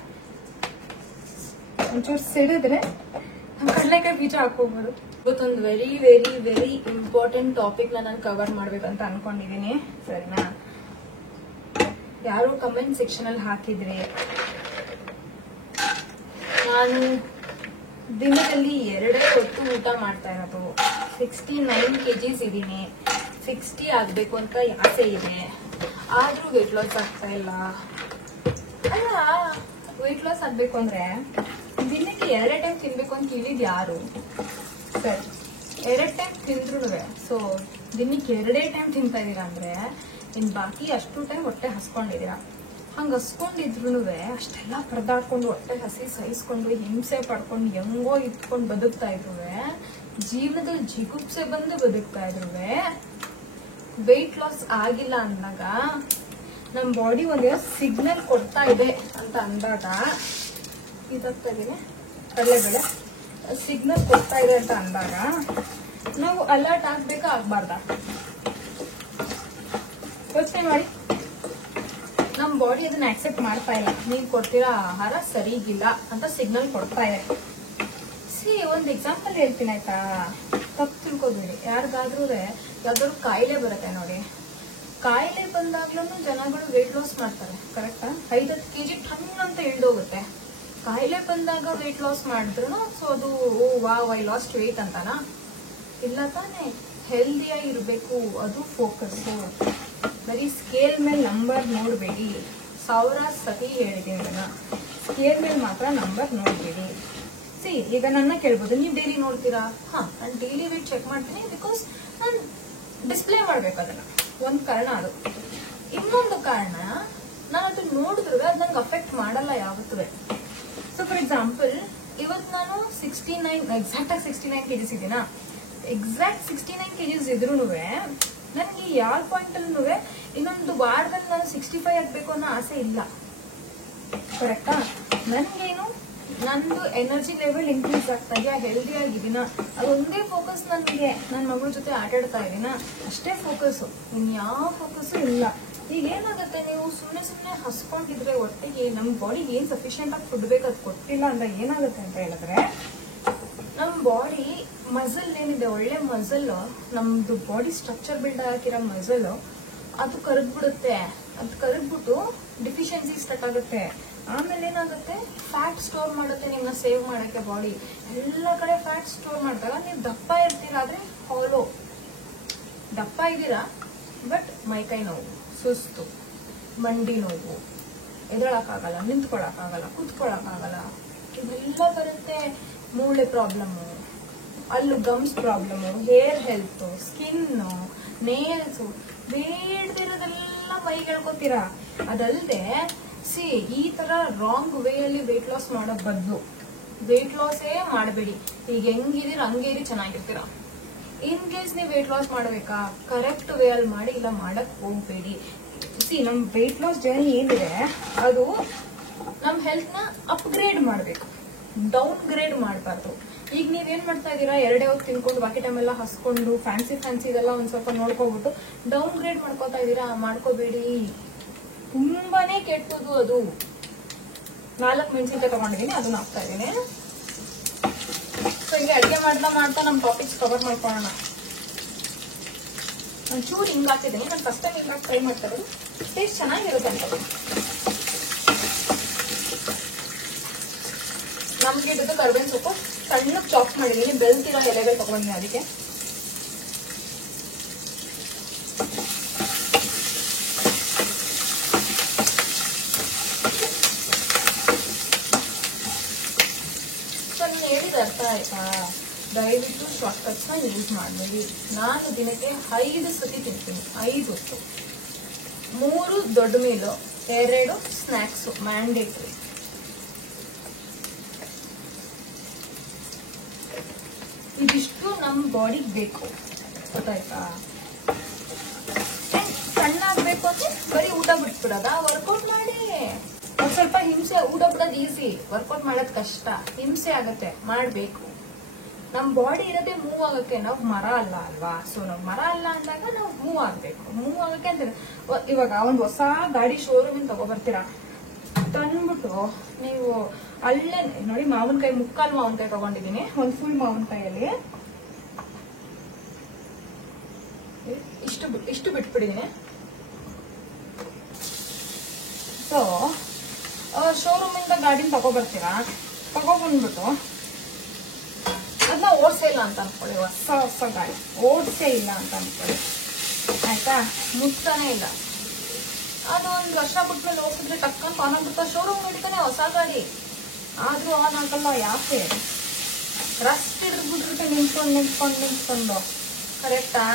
ಒಂಚೂರು ಸಿಡಿದ್ರೆ ಕಡಲೆಕಾಯಿ ಬೀಜ ಹಾಕೋಬಹುದು. ಇವತ್ತೊಂದು very very very important topic ನಾನು ಕವರ್ ಮಾಡ್ಬೇಕಂತ ಅನ್ಕೊಂಡಿದೀನಿ. ಸರಿನಾ? ಯಾರು ಕಮೆಂಟ್ ಸೆಕ್ಷನ್ ಅಲ್ಲಿ ಹಾಕಿದ್ರೆ, ನಾನು ದಿನದಲ್ಲಿ 2 ಹೊತ್ತು ಊಟ ಮಾಡ್ತಾ ಇರೋದು, 69 kgs ಇದೀನಿ, 60 ಆಗ್ಬೇಕು ಅಂತ ಆಸೆ ಇದೆ, ಆದ್ರೂ ವೆಯ್ಟ್ ಲಾಸ್ ಆಗ್ತಾ ಇಲ್ಲ. ಅಲ್ಲ, ವೆಯ್ಟ್ ಲಾಸ್ ಆಗ್ಬೇಕು ಅಂದ್ರೆ ದಿನಕ್ಕೆ 2 ಟೈಮ್ ತಿನ್ಬೇಕು ಅಂತ ಹೇಳಿದ್ ಯಾರು? ಸರಿ, 2 ಟೈಮ್ ತಿಂದ್ರು. ಸೊ ದಿನಕ್ಕೆ 2 ಟೈಮ್ ತಿಂತಾ ಇದೀರಾ ಅಂದ್ರೆ ಇನ್ ಬಾಕಿ ಅಷ್ಟು ಟೈಮ್ ಹೊಟ್ಟೆ ಹಸ್ಕೊಂಡಿದೀರಾ. ಹಂಗ ಹಸ್ಕೊಂಡಿದ್ರು ಅಷ್ಟೆಲ್ಲ ಪರದಾಡ್ಕೊಂಡು ಹೊಟ್ಟೆ ಹಸಿ ಸಹಿಸ್ಕೊಂಡು ಹಿಂಸೆ ಪಡ್ಕೊಂಡು ಹೆಂಗೋ ಇಟ್ಕೊಂಡು ಬದುಕ್ತಾ ಇದ್ರು, ಜೀವನದಲ್ಲಿ ಜಿಗುಪ್ಸೆ ಬಂದು ಬದುಕ್ತಾ ಇದ್ರು, ವೆಯ್ಟ್ ಲಾಸ್ ಆಗಿಲ್ಲ ಅಂದಾಗ ನಮ್ ಬಾಡಿ ಒಂದೇ ಸಿಗ್ನಲ್ ಕೊಡ್ತಾ ಇದೆ ಅಂತ ಅಂದಾಗ, ಇದಾಗ್ತಾ ಇದೀನಿ ಕಡಲೆಬೇಳೆ ಸಿಗ್ನಲ್ ಕೊಡ್ತಾ ಇದೆ ಅಂತ ಅಂದಾಗ ನಾವು ಅಲರ್ಟ್ ಆಗ್ಬೇಕಾ ಆಗ್ಬಾರ್ದ? ಯೋಚನೆ ಮಾಡಿ. ನಮ್ ಬಾಡಿ ಅದನ್ನ ಆಕ್ಸೆಪ್ಟ್ ಮಾಡ್ತಾ ಇಲ್ಲ. ನೀವ್ ಕೊಡ್ತಿರೋ ಆಹಾರ ಸರಿಗಿಲ್ಲ ಅಂತ ಸಿಗ್ನಲ್ ಕೊಡ್ತಾ ಇದೆ. ಒಂದ್ ಎಕ್ಸಾಂಪಲ್ ಹೇಳ್ತೀನಿ ಆಯ್ತಾ? ತಪ್ಪು ತಿಳ್ಕೊಬೇಡಿ. ಯಾರಿಗಾದ್ರೂ ಯಾವ್ದಾದ್ರು ಕಾಯಿಲೆ ಬರುತ್ತೆ ನೋಡಿ, ಕಾಯಿಲೆ ಬಂದಾಗ್ಲೂ ಜನಗಳು ವೆಯ್ಟ್ ಲಾಸ್ ಮಾಡ್ತಾರೆ. ಕರೆಕ್ಟಾ? 5-10 kg ಟನ್ ಅಂತ ಇಳ್ದೋಗುತ್ತೆ. ಕಾಯಿಲೆ ಬಂದಾಗ ವೆಯ್ಟ್ ಲಾಸ್ ಮಾಡಿದ್ರು ಸೊ ಅದು ವಾವ್ ಐ ಲಾಸ್ಟ್ ವೆಯ್ಟ್ ಅಂತಾನ? ಇಲ್ಲ ತಾನೆ. ಹೆಲ್ದಿಯಾಗಿ ಇರಬೇಕು, ಅದು ಫೋಕಸ್. ಬರೀ ಸ್ಕೇಲ್ ಮೇಲೆ ನಂಬರ್ ನೋಡಬೇಡಿ. 1000 ಸತಿ ಹೇಳಿದ್ದೀನಿ ಅದನ್ನ. ಸ್ಕೇಲ್ ಮೇಲೆ ಮಾತ್ರ ನಂಬರ್ ನೋಡಬೇಡಿ. ಈಗ ನನ್ನ ಕೇಳ್ಬೋದು, ನೀವು ಡೈಲಿ ನೋಡ್ತೀರಾ? ನಾನು ಡೈಲಿ ವೇಟ್ ಚೆಕ್ ಮಾಡ್ತೀನಿ, ಬಿಕಾಸ್ ನಾನು ಡಿಸ್ಪ್ಲೇ ಮಾಡ್ಬೇಕು ಅದನ್ನ. ಒಂದ್ ಕಾರಣ ಅದು. ಇನ್ನೊಂದು ಕಾರಣ, ನಾನು ಅದನ್ನ ನೋಡಿದ್ರು ಅದು ನಂಗೆ ಅಫೆಕ್ಟ್ ಮಾಡಲ್ಲ ಯಾವತ್ತೂ. ಸೊ ಫಾರ್ ಎಕ್ಸಾಂಪಲ್, ಇವತ್ತು ನಾನು 69 ಎಕ್ಸಾಕ್ಟ್ ಆಗಿ 69 kgs ಇದೀನಾ? ಎಕ್ಸಾಕ್ಟ್ 69 kgs ಇದ್ರೂ ನನ್ಗೆ ಯಾವ ಪಾಯಿಂಟ್ ಅಲ್ಲೂ ಇನ್ನೊಂದು ವಾರದಲ್ಲಿ ನಾನು 65 ಆಗ್ಬೇಕು ಅನ್ನೋ ಆಸೆ ಇಲ್ಲ. ಕರೆಕ್ಟಾ? ನನ್ಗೇನು, ನಂದು ಎನರ್ಜಿ ಲೆವೆಲ್ ಇನ್ಕ್ರೀಸ್ ಆಗ್ತಾ ಇದೆಯಾ, ಹೆಲ್ದಿ ಆಗಿದ್ದೀನ, ಅದೊಂದೇ ಫೋಕಸ್ ನನಗೆ. ನನ್ನ ಮಗಳ ಜೊತೆ ಆಟಾಡ್ತಾ ಇದೀನ, ಅಷ್ಟೇ ಫೋಕಸ್. ಇನ್ಯಾವ ಫೋಕಸ್ ಇಲ್ಲ. ಈಗ ಏನಾಗುತ್ತೆ, ನೀವು ಸುಮ್ಮನೆ ಹಸ್ಕೊಂಡಿದ್ರೆ ಹೊಟ್ಟೆಗೆ ನಮ್ ಬಾಡಿಗೆ ಏನ್ ಸಫಿಶಿಯಂಟ್ ಆಗಿ ಫುಡ್ ಬೇಕು ಅದು ಕೊಟ್ಟಿಲ್ಲ ಅಂದ್ರೆ ಏನಾಗುತ್ತೆ ಅಂತ ಹೇಳಿದ್ರೆ, ನಮ್ ಬಾಡಿ ಮಸಲ್ ಏನಿದೆ, ಒಳ್ಳೆ ಮಸಲ್, ನಮ್ದು ಬಾಡಿ ಸ್ಟ್ರಕ್ಚರ್ ಬಿಲ್ಡ್ ಆಗಿರೋ ಮಸಲ್, ಅದು ಕರಗ್ಬಿಡುತ್ತೆ. ಅದು ಕರಗ್ಬಿಟ್ಟು ಡಿಫಿಷಿಯನ್ಸಿ ಸ್ಟಾರ್ಟ್ ಆಗುತ್ತೆ. ಆಮೇಲೆ ಏನಾಗುತ್ತೆ, ಫ್ಯಾಟ್ ಸ್ಟೋರ್ ಮಾಡುತ್ತೆ ನಿಮ್ನ ಸೇವ್ ಮಾಡಕ್ಕೆ ಬಾಡಿ. ಎಲ್ಲ ಕಡೆ ಫ್ಯಾಟ್ ಸ್ಟೋರ್ ಮಾಡಿದಾಗ ನೀವು ದಪ್ಪ ಇರ್ತೀರಾ, ಆದ್ರೆ ಹಾಲೋ. ದಪ್ಪ ಇದ್ದೀರಾ ಬಟ್ ಮೈಕೈ ನೋವು, ಸುಸ್ತು, ಮಂಡಿ ನೋವು, ಎದಳಕ್ಕಾಗಲ್ಲ, ನಿಂತ್ಕೊಳಕ್ಕಾಗಲ್ಲ, ಕೂತ್ಕೊಳಕ್ಕಾಗಲ್ಲ, ಇವೆಲ್ಲ ಬರುತ್ತೆ. ಮೂಳೆ ಪ್ರಾಬ್ಲಮ್ಮು, ಅಲ್ಲೂ gums problem, hair health, skin, nails, ಬೇಡ್ದಿರೋದೆಲ್ಲ ಮೈಗೆ ಹೇಳ್ಕೊತೀರಾ. ಅದಲ್ಲದೆ ಈ ತರ ರಾಂಗ್ ವೇ ಅಲ್ಲಿ ವೆಯ್ಟ್ ಲಾಸ್ ಮಾಡೋ ಬದಲು ವೆಯ್ಟ್ ಲಾಸೇ ಮಾಡಬೇಡಿ. ಈಗ ಹೆಂಗಿದೀರ ಹಂಗೇರಿ ಚೆನ್ನಾಗಿರ್ತೀರಾ. ಇನ್ ಕೇಸ್ ನೀವು ವೆಯ್ಟ್ ಲಾಸ್ ಮಾಡಬೇಕಾ, ಕರೆಕ್ಟ್ ವೇ ಅಲ್ಲಿ ಮಾಡಿ, ಇಲ್ಲ ಮಾಡಕ್ ಹೋಗ್ಬೇಡಿ. ನಮ್ ವೆಯ್ಟ್ ಲಾಸ್ ಜರ್ನಿ ಏನಿದೆ ಅದು ನಮ್ಮ ಹೆಲ್ತ್ ನ ಅಪ್ಗ್ರೇಡ್ ಮಾಡ್ಬೇಕು, ಡೌನ್ ಗ್ರೇಡ್ ಮಾಡಬಾರ್ದು. ಈಗ ನೀವೇನ್ ಮಾಡ್ತಾ ಇದೀರಾ, 2 ಹೊತ್ತು ತಿನ್ಕೊಂಡು ಬಾಕಿ ಟೈಮ್ ಎಲ್ಲ ಹಸ್ಕೊಂಡು ಫ್ಯಾನ್ಸಿ ಇದೆಲ್ಲ ಒಂದ್ ಸ್ವಲ್ಪ ನೋಡ್ಕೋಬಿಟ್ಟು ಡೌನ್ ಗ್ರೇಡ್ ಮಾಡ್ಕೋತಾ ಇದೀರಾ. ಮಾಡ್ಕೋಬೇಡಿ, ತುಂಬಾನೇ ಕೆಟ್ಟದು ಅದು. 4 ಮೆಣಸಿನ್ಕಾಯಿ ತಗೊಂಡಿದೀನಿ, ಅದನ್ನ ಹಾಕ್ತಾ ಇದೀನಿ. ಸೊ ಹಿಂಗೆ ಅಡಿಗೆ ಮಾಡ್ತಾ ನಮ್ ಟಾಪಿಕ್ಸ್ ಕವರ್ ಮಾಡ್ಕೊಳ್ಳೋಣ. ಒಂಚೂರು ಹಿಂಗ್ ಹಾಕಿದ್ದೀನಿ, ನಾನು ಫಸ್ಟ್ ಟೈಮ್ ಹಿಂಗಾಗಿ ಟ್ರೈ ಮಾಡ್ತಾ ಇರೋದು. ಟೇಸ್ಟ್ ಚೆನ್ನಾಗಿರುತ್ತೆ ಅಂತ. ನಮ್ಗೆ ಇದ್ದು ಕರ್ಬೇವಿನ ಸೊಪ್ಪು ಸಣ್ಣ ಚಾಪ್ ಮಾಡಿದೀನಿ, ಬೆಳ್ತಿರೋ ಎಲೆಗಳು ತಗೊಂಡಿನಿ. ಅದಕ್ಕೆ ಹೇಳಿದ ಅರ್ಥ ಆಯ್ತಾ? ದಯವಿಟ್ಟು ಶಾರ್ಟ್ ಕಟ್ಸ್ ನ ಯೂಸ್ ಮಾಡಬೇಡಿ. ನಾನು ದಿನಕ್ಕೆ 5 ಸತಿ ತಿಂತೀನಿ, 5 ಹೊತ್ತು. 3 ದೊಡ್ಡ ಮೀಲು, 2 ಸ್ನಾಕ್ಸ್ ಮ್ಯಾಂಡೇಟ್ರಿ. ಇದಿಷ್ಟು ನಮ್ ಬಾಡಿಗೆ ಬೇಕು, ಗೊತ್ತಾಯ್ತಾ? ಸಣ್ಣಾಗ್ಬೇಕು ಅಂದ್ರೆ ಬರೀ ಊಟ ಬಿಟ್ಬಿಡೋದ? ವರ್ಕೌಟ್ ಮಾಡಿ. ಒಂದ್ ಸ್ವಲ್ಪ ಹಿಂಸೆ. ಊಟ ಬಿಡೋದು ಈಸಿ, ವರ್ಕೌಟ್ ಮಾಡೋದ್ ಕಷ್ಟ, ಹಿಂಸೆ ಆಗತ್ತೆ, ಮಾಡ್ಬೇಕು. ನಮ್ ಬಾಡಿ ಇರೋದೇ ಮೂವ್ ಆಗಕ್ಕೆ. ನಾವು ಮರ ಅಲ್ಲ ಅಲ್ವಾ? ಸೊ ನಾವ್ ಮರ ಅಲ್ಲ ಅಂದಾಗ ನಾವು ಮೂವ್ ಆಗ್ಬೇಕು. ಮೂವ್ ಆಗಕ್ಕೆ ಅಂತ ಇವಾಗ ಒಂದ್ ಹೊಸ ಗಾಡಿ ಶೋರೂಮ್ ತಗೋಬರ್ತೀರಾ, ತಂದ್ಬಿಟ್ಟು ನೀವು ಅಲ್ಲೇ ನೋಡಿ, ಮಾವಿನಕಾಯಿ, ಮುಕ್ಕಾಲು ಮಾವಿನಕಾಯಿ ತಗೊಂಡಿದೀನಿ. ಒಂದ್ ಫುಲ್ ಮಾವಿನಕಾಯಲ್ಲಿ ಇಷ್ಟು ಬಿಟ್ಬಿಟ್ಟಿದೀನಿ. ಸೊ ಶೋರೂಮ್ ಇಂದ ಗಾಡಿನ ತಗೋಬರ್ತೀರಾ, ತಗೊಬಂದ್ಬಿಟ್ಟು ಅದನ್ನ ಓಡ್ಸೇ ಇಲ್ಲ ಅಂತ ಅನ್ಕೊಳ್ಳಿ. ಹೊಸ ಗಾಡಿ ಓಡ್ಸೇ ಇಲ್ಲ ಅಂತ ಅನ್ಕೊಳ್ಳಿ, ಆಯ್ತಾ? ಮುಟ್ತಾನೆ ಇಲ್ಲ. ಅದು 1 ವರ್ಷ ಬಿಟ್ಮೇಲೆ ಹೋಗಿದ್ರೆ ಟಕ್ಕಂತ ಆನ್ ಆಗ್ಬಿಡ್ತಾ. ಶೋರೂಮ್ ಹಿಡಿತಾನೆ ಹೊಸ ಗಾಡಿ, ಆದ್ರೂ ಆನ್ ಆಗಲ್ಲ. ಯಾಕೆ? ರಸ್ಟ್ ಹಿಡಿದ್ಬಿಟ್ರೆ ನಿಂತ್ಕೊಂಡು ಕರೆಕ್ಟಾ?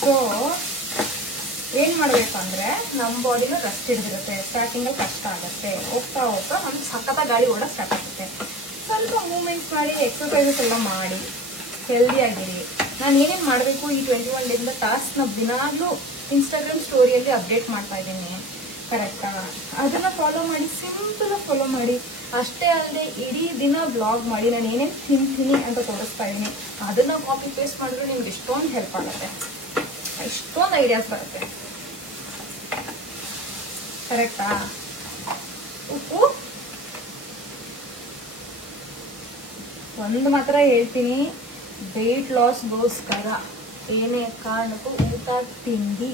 ಸೊ ಏನ್ ಮಾಡ್ಬೇಕಂದ್ರೆ, ನಮ್ ಬಾಡಿನ ರೆಸ್ಟ್ ಹಿಡಿದಿರುತ್ತೆ. ಸ್ಟಾರ್ಟಿಂಗ್ ಅಲ್ಲಿ ಕಷ್ಟ ಆಗುತ್ತೆ, ಹೋಗ್ತಾ ನಮ್ಗೆ ಸಖತ ಗಾಡಿ ಓಡಕ್ ಸ್ಟಾರ್ಟ್ ಆಗುತ್ತೆ. ಸ್ವಲ್ಪ ಮೂವ್ಮೆಂಟ್ಸ್ ಮಾಡಿ, ಎಕ್ಸರ್ಸೈಸಸ್ ಎಲ್ಲ ಮಾಡಿ, ಹೆಲ್ದಿ ಆಗಿರಿ. ನಾನು ಏನೇನ್ ಮಾಡ್ಬೇಕು ಈ 21 ಡೇಯಿಂದ ಟಾಸ್ಕ್ ನ ದಿನಾಗ್ಲೂ ಇನ್ಸ್ಟಾಗ್ರಾಮ್ ಸ್ಟೋರಿಯಲ್ಲಿ ಅಪ್ಡೇಟ್ ಮಾಡ್ತಾ ಇದ್ದೀನಿ, ಕರೆಕ್ಟಾ? ಅದನ್ನ ಫಾಲೋ ಮಾಡಿ, ಸಿಂಪಲ್ ಆಗಿ ಫಾಲೋ ಮಾಡಿ. ಅಷ್ಟೇ ಅಲ್ಲದೆ ಇಡೀ ದಿನ ಬ್ಲಾಗ್ ಮಾಡಿ ನಾನು ಏನೇನ್ ತಿಂತೀನಿ ಅಂತ ತೋರಿಸ್ತಾ ಇದ್ದೀನಿ. ಅದನ್ನ ಕಾಪಿ ಪೇಸ್ಟ್ ಮಾಡಿದ್ರೆ ನಿಮ್ಗೆ ಎಷ್ಟೊಂದು ಹೆಲ್ಪ್ ಆಗುತ್ತೆ, ಎಷ್ಟೊಂದು ಐಡಿಯಾಸ್ ಬರುತ್ತೆ, ಕರೆಕ್ಟಾ? ಉಪ್ಪು ಒಂದು ಮಾತ್ರ ಹೇಳ್ತೀನಿ, ವೆಯ್ಟ್ ಲಾಸ್ಗೋಸ್ಕರ ಏನೇ ಕಾರಣಕ್ಕೂ ಊಟ ತಿಂಡಿ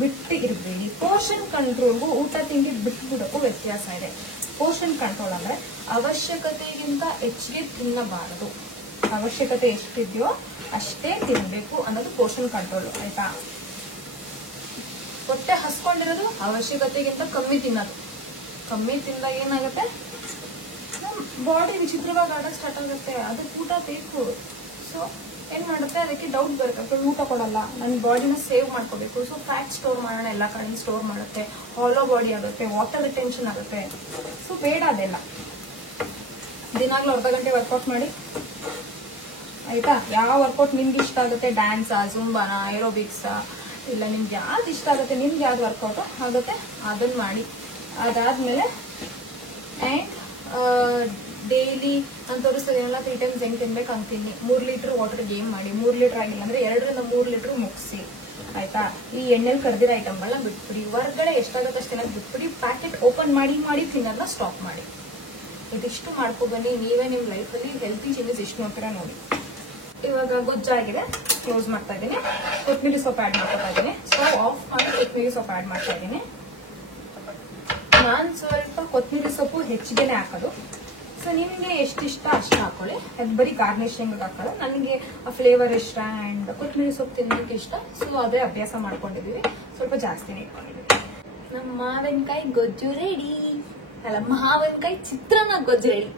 ಬಿಟ್ಟು ಇರಬೇಡಿ. ಪೋರ್ಷನ್ ಕಂಟ್ರೋಲ್ಗೂ ಊಟ ತಿಂಡಿ ಬಿಟ್ಬಿಡೋಕ್ಕೂ ವ್ಯತ್ಯಾಸ ಇದೆ. ಪೋರ್ಷನ್ ಕಂಟ್ರೋಲ್ ಅಂದ್ರೆ ಅವಶ್ಯಕತೆಗಿಂತ ಹೆಚ್ಚಿಗೆ ತಿನ್ನಬಾರದು. ಅವಶ್ಯಕತೆ ಎಷ್ಟಿದೆಯೋ ಅಷ್ಟೇ ತಿನ್ಬೇಕು ಅನ್ನೋದು ಪೋರ್ಷನ್ ಕಂಟ್ರೋಲ್, ಆಯ್ತಾ? ಹೊಟ್ಟೆ ಹಸ್ಕೊಂಡಿರೋದು ಅವಶ್ಯಕತೆಗಿಂತ ಕಮ್ಮಿ ತಿನ್ನೋದು. ಕಮ್ಮಿ ತಿಂದಾಗ ಏನಾಗುತ್ತೆ, ನಮ್ ಬಾಡಿ ವಿಚಿತ್ರವಾಗಿ ಆಡಕ್ ಸ್ಟಾರ್ಟ್ ಆಗುತ್ತೆ. ಅದಕ್ಕೆ ಊಟ ಬೇಕು. ಸೊ ಏನ್ ಮಾಡುತ್ತೆ, ಅದಕ್ಕೆ ಡೌಟ್ ಬರುತ್ತೆ, ಊಟ ಕೊಡಲ್ಲ, ನನ್ನ ಬಾಡಿನ ಸೇವ್ ಮಾಡ್ಕೋಬೇಕು. ಸೊ ಫ್ಯಾಟ್ ಸ್ಟೋರ್ ಮಾಡೋಣ, ಎಲ್ಲ ಕಡೆ ಸ್ಟೋರ್ ಮಾಡುತ್ತೆ, ಹಾಲೋ ಬಾಡಿ ಆಗುತ್ತೆ, ವಾಟರ್ ರಿಟೆನ್ಷನ್ ಆಗುತ್ತೆ. ಸೊ ಬೇಡ ಅದೆಲ್ಲ. ದಿನಾಗ್ಲೂ ಅರ್ಧ ಗಂಟೆ ವರ್ಕೌಟ್ ಮಾಡಿ, ಆಯ್ತಾ? ಯಾವ ವರ್ಕೌಟ್ ನಿಮ್ಗೆ ಇಷ್ಟ ಆಗುತ್ತೆ, ಡ್ಯಾನ್ಸಾ, ಜುಂಬಾನ, ಏರೋಬಿಕ್ಸಾ, ಇಲ್ಲ ನಿಮ್ಗೆ ಯಾವ್ದು ಇಷ್ಟ ಆಗುತ್ತೆ, ನಿಮ್ಗೆ ಯಾವ್ದು ವರ್ಕೌಟ್ ಆಗುತ್ತೆ ಅದನ್ನ ಮಾಡಿ. ಅದಾದ್ಮೇಲೆ ಡೈಲಿ ನಾನು ತೋರಿಸ್ತದೇನಲ್ಲ 3 ಟೈಮ್ಸ್ ಹೆಂಗ್ ತಿನ್ಬೇಕು ಅಂತೀನಿ. 3 ಲೀಟರ್ ವಾಟರ್ ಗೇಮ್ ಮಾಡಿ. 3 ಲೀಟರ್ ಆಗಿಲ್ಲ ಅಂದ್ರೆ 2 ರಿಂದ 3 ಲೀಟರ್ ಮುಗಿಸಿ, ಆಯ್ತಾ? ಈ ಎಣ್ಣೆಲಿ ಕರ್ದಿರೋ ಐಟಮ್ಗಳನ್ನ ಬಿಟ್ಬಿಡಿ. ಹೊರಗಡೆ ಎಷ್ಟಾಗುತ್ತೆ ಅಷ್ಟು ತಿನ್ನೋದು ಬಿಟ್ಬಿಡಿ. ಪ್ಯಾಕೆಟ್ ಓಪನ್ ಮಾಡಿ ತಿನ್ನೋದನ್ನ ಸ್ಟಾಪ್ ಮಾಡಿ. ಇದಿಷ್ಟು ಮಾಡ್ಕೊ ಬನ್ನಿ, ನೀವೇ ನಿಮ್ ಲೈಫಲ್ಲಿ ಹೆಲ್ತಿ ಚೇಂಜಸ್ ಎಷ್ಟು ನೋಡ್ತೀರಾ ನೋಡಿ. ಇವಾಗ ಗೊಜ್ಜಾಗಿದೆ, ಕ್ಲೋಸ್ ಮಾಡ್ತಾ ಇದ್ದೀನಿ. ಕೊತ್ತಂಬರಿ ಸೊಪ್ಪು ಆಡ್ ಮಾಡ್ಕೊತಾ ಇದ್ದೀನಿ. ಸ್ಟವ್ ಆಫ್ ಮಾಡಿ ಕೊತ್ತಂಬರಿ ಸೊಪ್ಪು ಆಡ್ ಮಾಡ್ತಾ ಇದ್ದೀನಿ. ನಾನು ಸ್ವಲ್ಪ ಕೊತ್ತಂಬರಿ ಸೊಪ್ಪು ಹೆಚ್ಚಿಗೆನೆ ಹಾಕೋದು. ಸೊ ನಿಮಗೆ ಎಷ್ಟಿಷ್ಟ ಅಷ್ಟು ಹಾಕೊಳ್ಳಿ. ಅದು ಬರೀ ಗಾರ್ನಿಶಿಂಗ್ ಹಾಕೋದು. ನನಗೆ ಆ ಫ್ಲೇವರ್ ಇಷ್ಟ ಅಂಡ್ ಕೊತ್ತಂಬರಿ ಸೊಪ್ಪು ತಿನ್ನೋಕೆ ಇಷ್ಟ. ಸೊ ಅದೇ ಅಭ್ಯಾಸ ಮಾಡ್ಕೊಂಡಿದೀವಿ, ಸ್ವಲ್ಪ ಜಾಸ್ತಿನೇ ಇಟ್ಕೊಂಡಿದೀವಿ. ನಮ್ಮ ಮಾವಿನಕಾಯಿ ಗೊಜ್ಜು ರೆಡಿ. ಅಲ್ಲ, ಮಾವಿನಕಾಯಿ ಚಿತ್ರಾನ್ನ ಗೊಜ್ಜು ರೆಡಿ.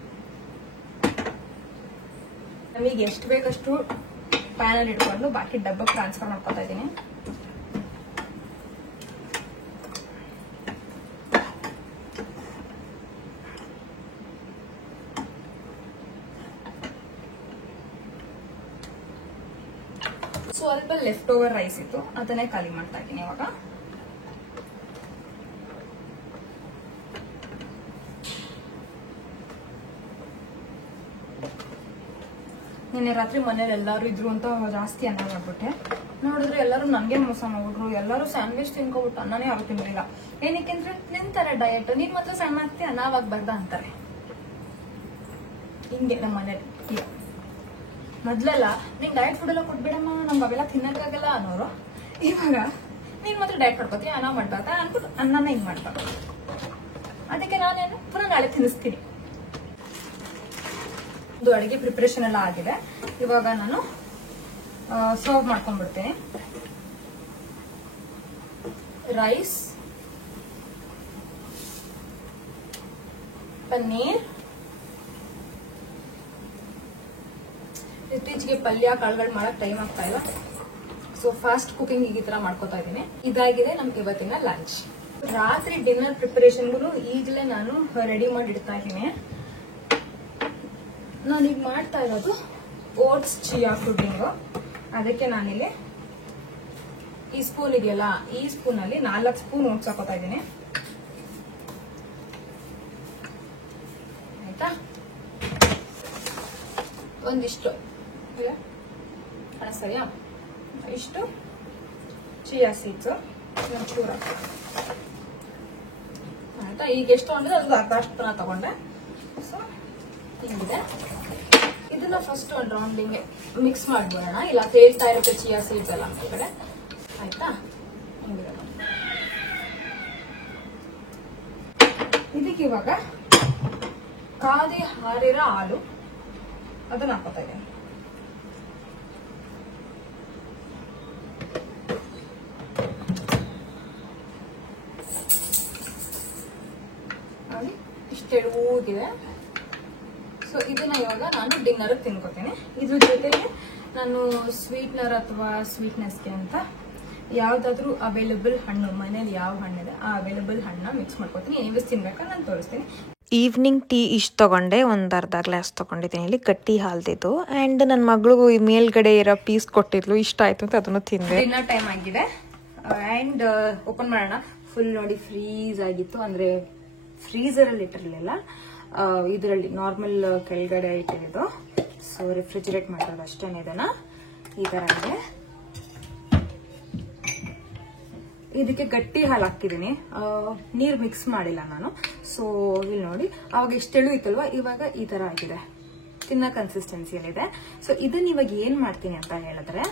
ನಮಗೆ ಎಷ್ಟು ಬೇಕಷ್ಟು ಪ್ಯಾನಲ್ಲಿ ಇಟ್ಕೊಂಡು ಬಾಕಿ ಡಬ್ಬಕ್ಕೆ ಟ್ರಾನ್ಸ್ಫರ್ ಮಾಡ್ಕೊತಾ ಇದ್ದೀನಿ. ಸ್ವಲ್ಪ ಲೆಫ್ಟ್ ಓವರ್ ರೈಸ್ ಇತ್ತು, ಅದನ್ನೇ ಖಾಲಿ ಮಾಡ್ತಾ ಇದ್ದೀನಿ ಇವಾಗ. ನಿನ್ನೆ ರಾತ್ರಿ ಮನೇಲಿ ಎಲ್ಲರೂ ಇದ್ರು ಅಂತ ಜಾಸ್ತಿ ಅನ್ನ ಮಾಡ್ಬಿಟ್ಟೆ. ನೋಡಿದ್ರೆ ಎಲ್ಲರೂ ನನಗೆ ಮೋಸ ಮಾಡ್ಬಿಟ್ರು. ಎಲ್ಲರೂ ಸ್ಯಾಂಡ್ವಿಚ್ ತಿನ್ಕೊಬಿಟ್ಟು ಅನ್ನನೇ ಯಾರು ತಿನ್ನಲಿಲ್ಲ. ಏನಕ್ಕೆ ಅಂದ್ರೆ ನಿಂತಾರೆ ಡಯಟ್, ನೀನ್ ಮಾತ್ರ ಸಣ್ಣ ಆಗ್ತಿ ಅನ್ನವಾಗಬಾರ್ದ ಅಂತಾರೆ. ಹಿಂಗೆ ನಮ್ಮ ಮನೇಲಿ ಮೊದ್ಲೆಲ್ಲ ನೀನ್ ಡಯಟ್ ಫುಡ್ ಎಲ್ಲ ಕೊಟ್ಬಿಡಮ್ಮ, ನಮ್ಗೆ ಅವೆಲ್ಲ ತಿನ್ನಕ್ಕಾಗಲ್ಲ ಅನ್ನೋರು. ಇವಾಗ ನೀನ್ ಮಾತ್ರ ಡಯಟ್ ಮಾಡ್ಕೋತೀವಿ, ಅನ್ನ ಮಾಡ್ಬಾರ್ದ ಅನ್ಬಿಟ್ಟು ಅನ್ನನ ಹಿಂಗ್ ಮಾಡ್ಬಾರ್ದು. ಅದಕ್ಕೆ ನಾನೇನು ಪುನಃ ನಾಳೆ ತಿನ್ನಿಸ್ತೀನಿ. ಇದು ಅಡಿಗೆ ಪ್ರಿಪರೇಷನ್ ಎಲ್ಲ ಆಗಿದೆ. ಇವಾಗ ನಾನು ಸರ್ವ್ ಮಾಡ್ಕೊಂಡ್ಬಿಡ್ತೀನಿ. ರೈಸ್, ಪನ್ನೀರ್, ಇತ್ತೀಚೆಗೆ ಪಲ್ಯ ಕಾಳುಗಳು ಮಾಡಕ್ ಟೈಮ್ ಆಗ್ತಾ ಇಲ್ಲ. ಸೊ ಫಾಸ್ಟ್ ಕುಕಿಂಗ್ ಈ ತರ ಮಾಡ್ಕೋತಾ ಇದ್ದೀನಿ. ಇದಾಗಿದೆ ನಮ್ಗೆ ಇವತ್ತಿನ ಲಂಚ್. ರಾತ್ರಿ ಡಿನ್ನರ್ ಪ್ರಿಪರೇಷನ್ಗೂ ಈಗಲೇ ನಾನು ರೆಡಿ ಮಾಡಿ ಇಡ್ತಾ ಇದ್ದೀನಿ. ನಾನೀಗ ಮಾಡ್ತಾ ಇರೋದು ಓಟ್ಸ್ ಚಿಯಾ ಪುಡಿಂಗು. ಅದಕ್ಕೆ ನಾನಿಲ್ಲಿ ಈ ಸ್ಪೂನ್ ಇದೆಯಲ್ಲ, ಈ ಸ್ಪೂನ್ ಅಲ್ಲಿ 4 ಸ್ಪೂನ್ ಓಟ್ಸ್ ಹಾಕೋತಾ ಇದ್ದೀನಿ. ಆಯ್ತಾ? ಒಂದಿಷ್ಟು ಸರಿಯಾ, ಇಷ್ಟು ಚಿಯಾ ಸೀಡ್ಸ್ ಚೂರ ಆಯ್ತಾ. ಈಗ ಎಷ್ಟು ಅಂದ್ರೆ ಒಂದು ಅರ್ಧಷ್ಟು ತಗೊಂಡೆ. ಸೊ ಹಿಂಗಿದೆ. ಇದನ್ನ ಫಸ್ಟ್ ಒಂದು ರೌಂಡಿಂಗ್ ಮಿಕ್ಸ್ ಮಾಡ್ಬಿಡೋಣ. ಇಲ್ಲ ತೇಲ್ತಾ ಇರುತ್ತೆ ಚಿಯಾ ಸೀಡ್ಸ್ ಎಲ್ಲ ಈ ಕಡೆ. ಆಯ್ತಾ? ಹಿಂಗಿದೆ. ಇದಕ್ಕೆ ಇವಾಗ ಕಾದಿ ಹಾರಿರೋ ಹಾಲು ಅದನ್ನ ಹಾಕೋತಾ ಇದ್ದೀನಿ. ಇಷ್ಟೆಡುವುದಿದೆ. ಸೊ ಇದನ್ನ ಇವಾಗ ನಾನು ಡಿನ್ನರ್ ತಿನ್ಕೋತೀನಿ. ಇದ್ರ ಜೊತೆಗೆ ನಾನು ಸ್ವೀಟ್ನರ್ ಅಥವಾ ಸ್ವೀಟ್ನೆಸ್ಗೆ ಅಂತ ಯಾವ್ದಾದ್ರು ಅವೈಲೇಬಲ್ ಹಣ್ಣು, ಮನೇಲಿ ಯಾವ ಹಣ್ಣಿದೆ ಆ ಅವೈಲೇಬಲ್ ಹಣ್ಣನ್ನ ಮಿಕ್ಸ್ ಮಾಡ್ಕೋತೀನಿ. ಏನಿವ್ಸ್ ತಿನ್ಬೇಕಾ ನಾನು ತೋರಿಸ್ತೀನಿ. ಈವ್ನಿಂಗ್ ಟೀ ಇಷ್ಟು ತೊಗೊಂಡೆ, ಒಂದು ಅರ್ಧ ಗ್ಲಾಸ್ ತೊಗೊಂಡಿದ್ದೀನಿ. ಇಲ್ಲಿ ಗಟ್ಟಿ ಹಾಲ್ದಿದ್ದು. ಆ್ಯಂಡ್ ನನ್ನ ಮಗಳಿಗೂ ಈ ಮೇಲ್ಗಡೆ ಇರೋ ಪೀಸ್ ಕೊಟ್ಟಿದ್ಲು, ಇಷ್ಟ ಆಯ್ತು ಅಂತ ಅದನ್ನು ತಿಂದೆ. ಡಿನ್ನರ್ ಟೈಮ್ ಆಗಿದೆ. ಆ್ಯಂಡ್ ಓಪನ್ ಮಾಡೋಣ. ಫುಲ್ ನೋಡಿ ಫ್ರೀಸ್ ಆಗಿತ್ತು. ಅಂದ್ರೆ ಫ್ರೀಸರ್ ಅಲ್ಲಿ ಇಟ್ಟಿರಲಿಲ್ಲ, ಇದರಲ್ಲಿ ನಾರ್ಮಲ್ ಕೆಳಗಡೆ ಇಟ್ಟಿದ್ದು. ಸೊ ರೆಫ್ರಿಜರೇಟ್ ಮಾಡೋದು ಅಷ್ಟೇನೆ. ಇದನ್ನ ಈ ತರ ಇದೆ. ಇದಕ್ಕೆ ಗಟ್ಟಿ ಹಾಲು ಹಾಕಿದೀನಿ, ನೀರ್ ಮಿಕ್ಸ್ ಮಾಡಿಲ್ಲ ನಾನು. ಸೊ ಇಲ್ಲಿ ನೋಡಿ, ಅವಾಗ ಇಷ್ಟೆಳು ಇತ್ತಲ್ವಾ, ಇವಾಗ ಈ ತರ ಆಗಿದೆ, ತಿನ್ನ ಕನ್ಸಿಸ್ಟೆನ್ಸಿಯಲ್ಲಿದೆ. ಸೊ ಇದನ್ನ ಇವಾಗ ಏನ್ ಮಾಡ್ತೀನಿ ಅಂತ ಹೇಳಿದ್ರೆ,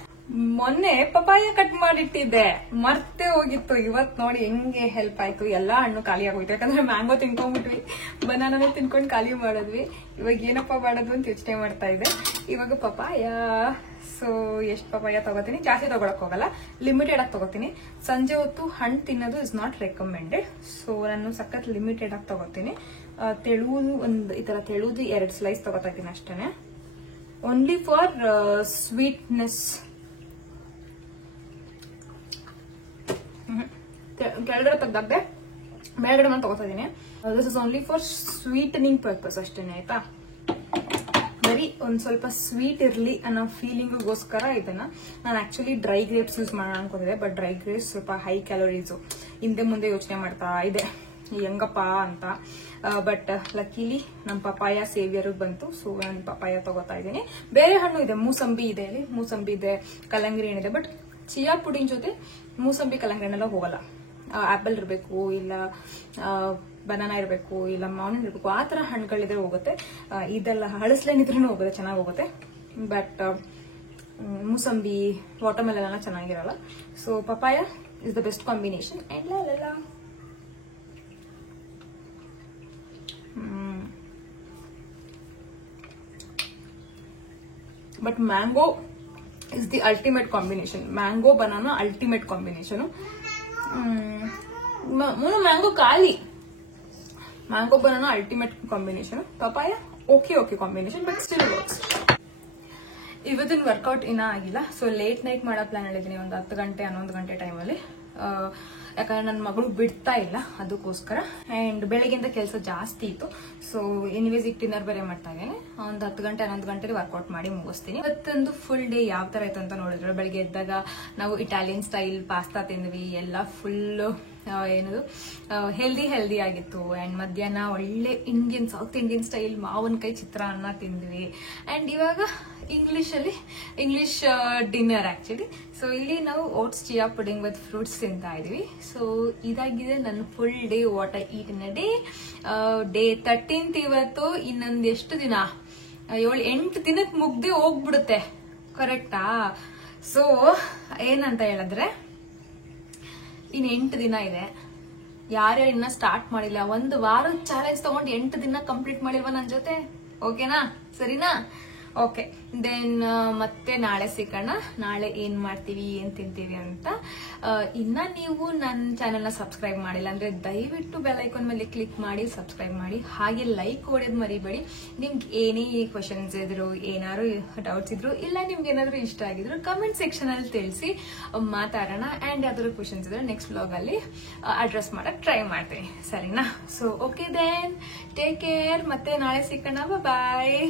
ಮೊನ್ನೆ ಪಪಾಯ ಕಟ್ ಮಾಡಿಟ್ಟಿದ್ದೆ, ಮರ್ತೆ ಹೋಗಿತ್ತು. ಇವತ್ ನೋಡಿ ಹೆಂಗೆ ಹೆಲ್ಪ್ ಆಯ್ತು. ಎಲ್ಲಾ ಹಣ್ಣು ಖಾಲಿ ಆಗೋಯ್ತು. ಯಾಕಂದ್ರೆ ಮ್ಯಾಂಗೋ ತಿನ್ಕೊಂಡ್ಬಿಟ್ವಿ, ಬನಾನಾನೇ ತಿನ್ಕೊಂಡು ಖಾಲಿ ಮಾಡಿದ್ವಿ. ಇವಾಗ ಏನಪ್ಪಾ ಮಾಡೋದು ಅಂತ ಯೋಚನೆ ಮಾಡ್ತಾ ಇದ್ದೆ. ಇವಾಗ ಪಪಾಯ. ಸೊ ಎಷ್ಟು ಪಪಾಯ ತಗೋತೀನಿ, ಜಾಸ್ತಿ ತಗೊಳಕ್ ಹೋಗಲ್ಲ, ಲಿಮಿಟೆಡ್ ಆಗಿ ತಗೋತೀನಿ. ಸಂಜೆ ಹೊತ್ತು ಹಣ್ಣು ತಿನ್ನೋದು ಇಸ್ ನಾಟ್ ರೆಕಮೆಂಡೆಡ್. ಸೊ ನಾನು ಸಖತ್ ಲಿಮಿಟೆಡ್ ಆಗಿ ತಗೋತೀನಿ. ತೆಳುವುದು ಒಂದು ಈ ತರ ತೆಳುವುದು 2 ಸ್ಲೈಸ್ ತಗೋತಾ ಇದ್ದೀನಿ ಅಷ್ಟೇನೆ. Only for sweetness. ಕೆಳಗಡೆ ತೆಗ್ದಾಗ್ದೆ, ಮೇಲ್ಗಡೆ ನಾನು ತಗೋತಾ ಇದೀನಿ. This is only for sweetening purpose ಅಷ್ಟೇನೆ. ಆಯ್ತಾ? ಬರೀ ಒಂದ್ ಸ್ವಲ್ಪ ಸ್ವೀಟ್ ಇರ್ಲಿ ಅನ್ನೋ ಫೀಲಿಂಗ್ಗೋಸ್ಕರ ಇದನ್ನ ನಾನು ಆಕ್ಚುಲಿ ಡ್ರೈ ಗ್ರೇಪ್ಸ್ ಯೂಸ್ ಮಾಡೋಣ ಅನ್ಕೊಂಡಿದ್ದೆ. ಬಟ್ ಡ್ರೈ ಗ್ರೇಪ್ಸ್ ಸ್ವಲ್ಪ ಹೈ ಕ್ಯಾಲೋರೀಸು. ಹಿಂದೆ ಮುಂದೆ ಯೋಚನೆ ಮಾಡ್ತಾ ಇದೆ ಹೆಂಗಪ್ಪ ಅಂತ. ಬಟ್ ಲಕ್ಕಿಲಿ ನಮ್ಮ ಪಪಾಯ ಸೇವಿಯರ್ ಬಂತು. ಸೊ ನಾನು ಪಪಾಯ ತಗೋತಾ ಇದ್ದೀನಿ. ಬೇರೆ ಹಣ್ಣು ಇದೆ, ಮೂಸಂಬಿ ಇದೆ, ಇಲ್ಲಿ ಮೂಸಂಬಿ ಇದೆ, ಕಲ್ಲಂಗಡಿ ಹಣ್ಣಿದೆ. ಬಟ್ ಚಿಯಾ ಪುಡಿಂಗ್ ಜೊತೆ ಮೂಸಂಬಿ ಕಲ್ಲಂಗಡಿ ಹಣ್ಣೆಲ್ಲ ಹೋಗಲ್ಲ. ಆಪಲ್ ಇರಬೇಕು, ಇಲ್ಲ ಬನಾನಾ ಇರಬೇಕು, ಇಲ್ಲ ಮಾವಿನ ಇರಬೇಕು, ಆ ತರ ಹಣ್ಣುಗಳಿದ್ರೆ ಹೋಗುತ್ತೆ. ಇದೆಲ್ಲ ಹಳಸ್ಲೇನಿದ್ರೂ ಹೋಗುತ್ತೆ, ಚೆನ್ನಾಗಿ ಹೋಗುತ್ತೆ. ಬಟ್ ಮೂಸಂಬಿ, ವಾಟರ್ಮೆಲನ್ ಎಲ್ಲ ಚೆನ್ನಾಗಿರಲ್ಲ. So papaya is the best combination. And but mango is the ultimate combination. Mango banana ultimate combination. Mango ಖಾಲಿ, mango banana ultimate combination. Papaya okay combination, but still works. ಇವತ್ತಿನ workout ಇನ್ನೂ ಆಗಿಲ್ಲ. So late night ಮಾಡೋ plan ಹೇಳಿದ್ದೀನಿ, ಒಂದು 10 ಗಂಟೆ 11 ಗಂಟೆ ಟೈಮಲ್ಲಿ. ಯಾಕಂದ್ರೆ ನನ್ನ ಮಗಳು ಬಿಡ್ತಾ ಇಲ್ಲ, ಅದಕ್ಕೋಸ್ಕರ. ಅಂಡ್ ಬೆಳಗ್ಗೆಯಿಂದ ಕೆಲಸ ಜಾಸ್ತಿ ಇತ್ತು. ಸೊ ಎನಿವೇಸ್ ಈಗ ಡಿನ್ನರ್ ಬೇರೆ ಮಾಡ್ತಾ ಇದ್ದೇನೆ. ಒಂದು 10 ಗಂಟೆ 11 ಗಂಟೆಗೆ ವರ್ಕೌಟ್ ಮಾಡಿ ಮುಗಿಸ್ತೀನಿ. ಇವತ್ತೊಂದು ಫುಲ್ ಡೇ ಯಾವ ತರ ಆಯ್ತು ಅಂತ ನೋಡಿದ್ರೆ, ಬೆಳಗ್ಗೆ ಎದ್ದಾಗ ನಾವು ಇಟಾಲಿಯನ್ ಸ್ಟೈಲ್ ಪಾಸ್ತಾ ತಿಂದ್ವಿ. ಎಲ್ಲ ಫುಲ್ ಏನದು ಹೆಲ್ದಿ ಆಗಿತ್ತು. ಅಂಡ್ ಮಧ್ಯಾಹ್ನ ಒಳ್ಳೆ ಸೌತ್ ಇಂಡಿಯನ್ ಸ್ಟೈಲ್ ಮಾವಿನಕಾಯಿ ಚಿತ್ರಾನ್ನ ತಿಂದ್ವಿ. ಅಂಡ್ ಇವಾಗ ಇಂಗ್ಲಿಷ್ ಡಿನ್ನರ್ ಆಕ್ಚುಲಿ. ಸೊ ಇಲ್ಲಿ ನಾವು oats chia pudding with fruits ತಿಂತಾ ಇದೀವಿ. ಸೊ ಇದಾಗಿದೆ ನನ್ನ full day what I eat in a day. Day 13th ಇವತ್ತು. ಇನ್ನೊಂದು ಎಷ್ಟು ದಿನ, 7-8 ದಿನಕ್ಕೆ ಮುಗ್ದೆ ಹೋಗ್ಬಿಡುತ್ತೆ, ಕರೆಕ್ಟಾ? ಸೊ ಏನಂತ ಹೇಳಿದ್ರೆ ಇನ್ 8 ದಿನ ಇದೆ. ಯಾರ್ಯಾರು ಇನ್ನ ಸ್ಟಾರ್ಟ್ ಮಾಡಿಲ್ಲ, 1 ವಾರದ ಚಾಲೆಂಜ್ ತಗೊಂಡು 8 ದಿನ ಕಂಪ್ಲೀಟ್ ಮಾಡಿಲ್ವಾ ನನ್ನ ಜೊತೆ? ಓಕೆನಾ? ಸರಿನಾ? ಓಕೆ, ದೆನ್ ಮತ್ತೆ ನಾಳೆ ಸಿಗೋಣ. ನಾಳೆ ಏನ್ ಮಾಡ್ತೀವಿ, ಏನ್ ತಿಂತೀವಿ ಅಂತ. ಇನ್ನ ನೀವು ನನ್ನ ಚಾನೆಲ್ನ ಸಬ್ಸ್ಕ್ರೈಬ್ ಮಾಡಿಲ್ಲ ಅಂದ್ರೆ ದಯವಿಟ್ಟು ಬೆಲ್ ಐಕಾನ್ ಮೇಲೆ ಕ್ಲಿಕ್ ಮಾಡಿ ಸಬ್ಸ್ಕ್ರೈಬ್ ಮಾಡಿ. ಹಾಗೆ ಲೈಕ್ ಹೊಡೆಯೋದು ಮರಿಬೇಡಿ. ನಿಮ್ಗೆ ಏನೇ ಕ್ವಶನ್ಸ್ ಇದ್ರು, ಏನಾದ್ರು ಡೌಟ್ಸ್ ಇದ್ರು, ಇಲ್ಲ ನಿಮ್ಗೆ ಏನಾದ್ರು ಇಷ್ಟ ಆಗಿದ್ರು ಕಮೆಂಟ್ ಸೆಕ್ಷನ್ ಅಲ್ಲಿ ತಿಳಿಸಿ, ಮಾತಾಡೋಣ. ಅಂಡ್ ಯಾವ್ದಾದ್ರು ಕ್ವಶನ್ಸ್ ಇದ್ರೆ ನೆಕ್ಸ್ಟ್ ವ್ಲಾಗ್ ಅಲ್ಲಿ ಅಡ್ರೆಸ್ ಮಾಡಕ್ ಟ್ರೈ ಮಾಡ್ತೀನಿ, ಸರಿನಾ? So okay then take care. ಮತ್ತೆ ನಾಳೆ ಸಿಗೋಣ. ಬಾಯ್.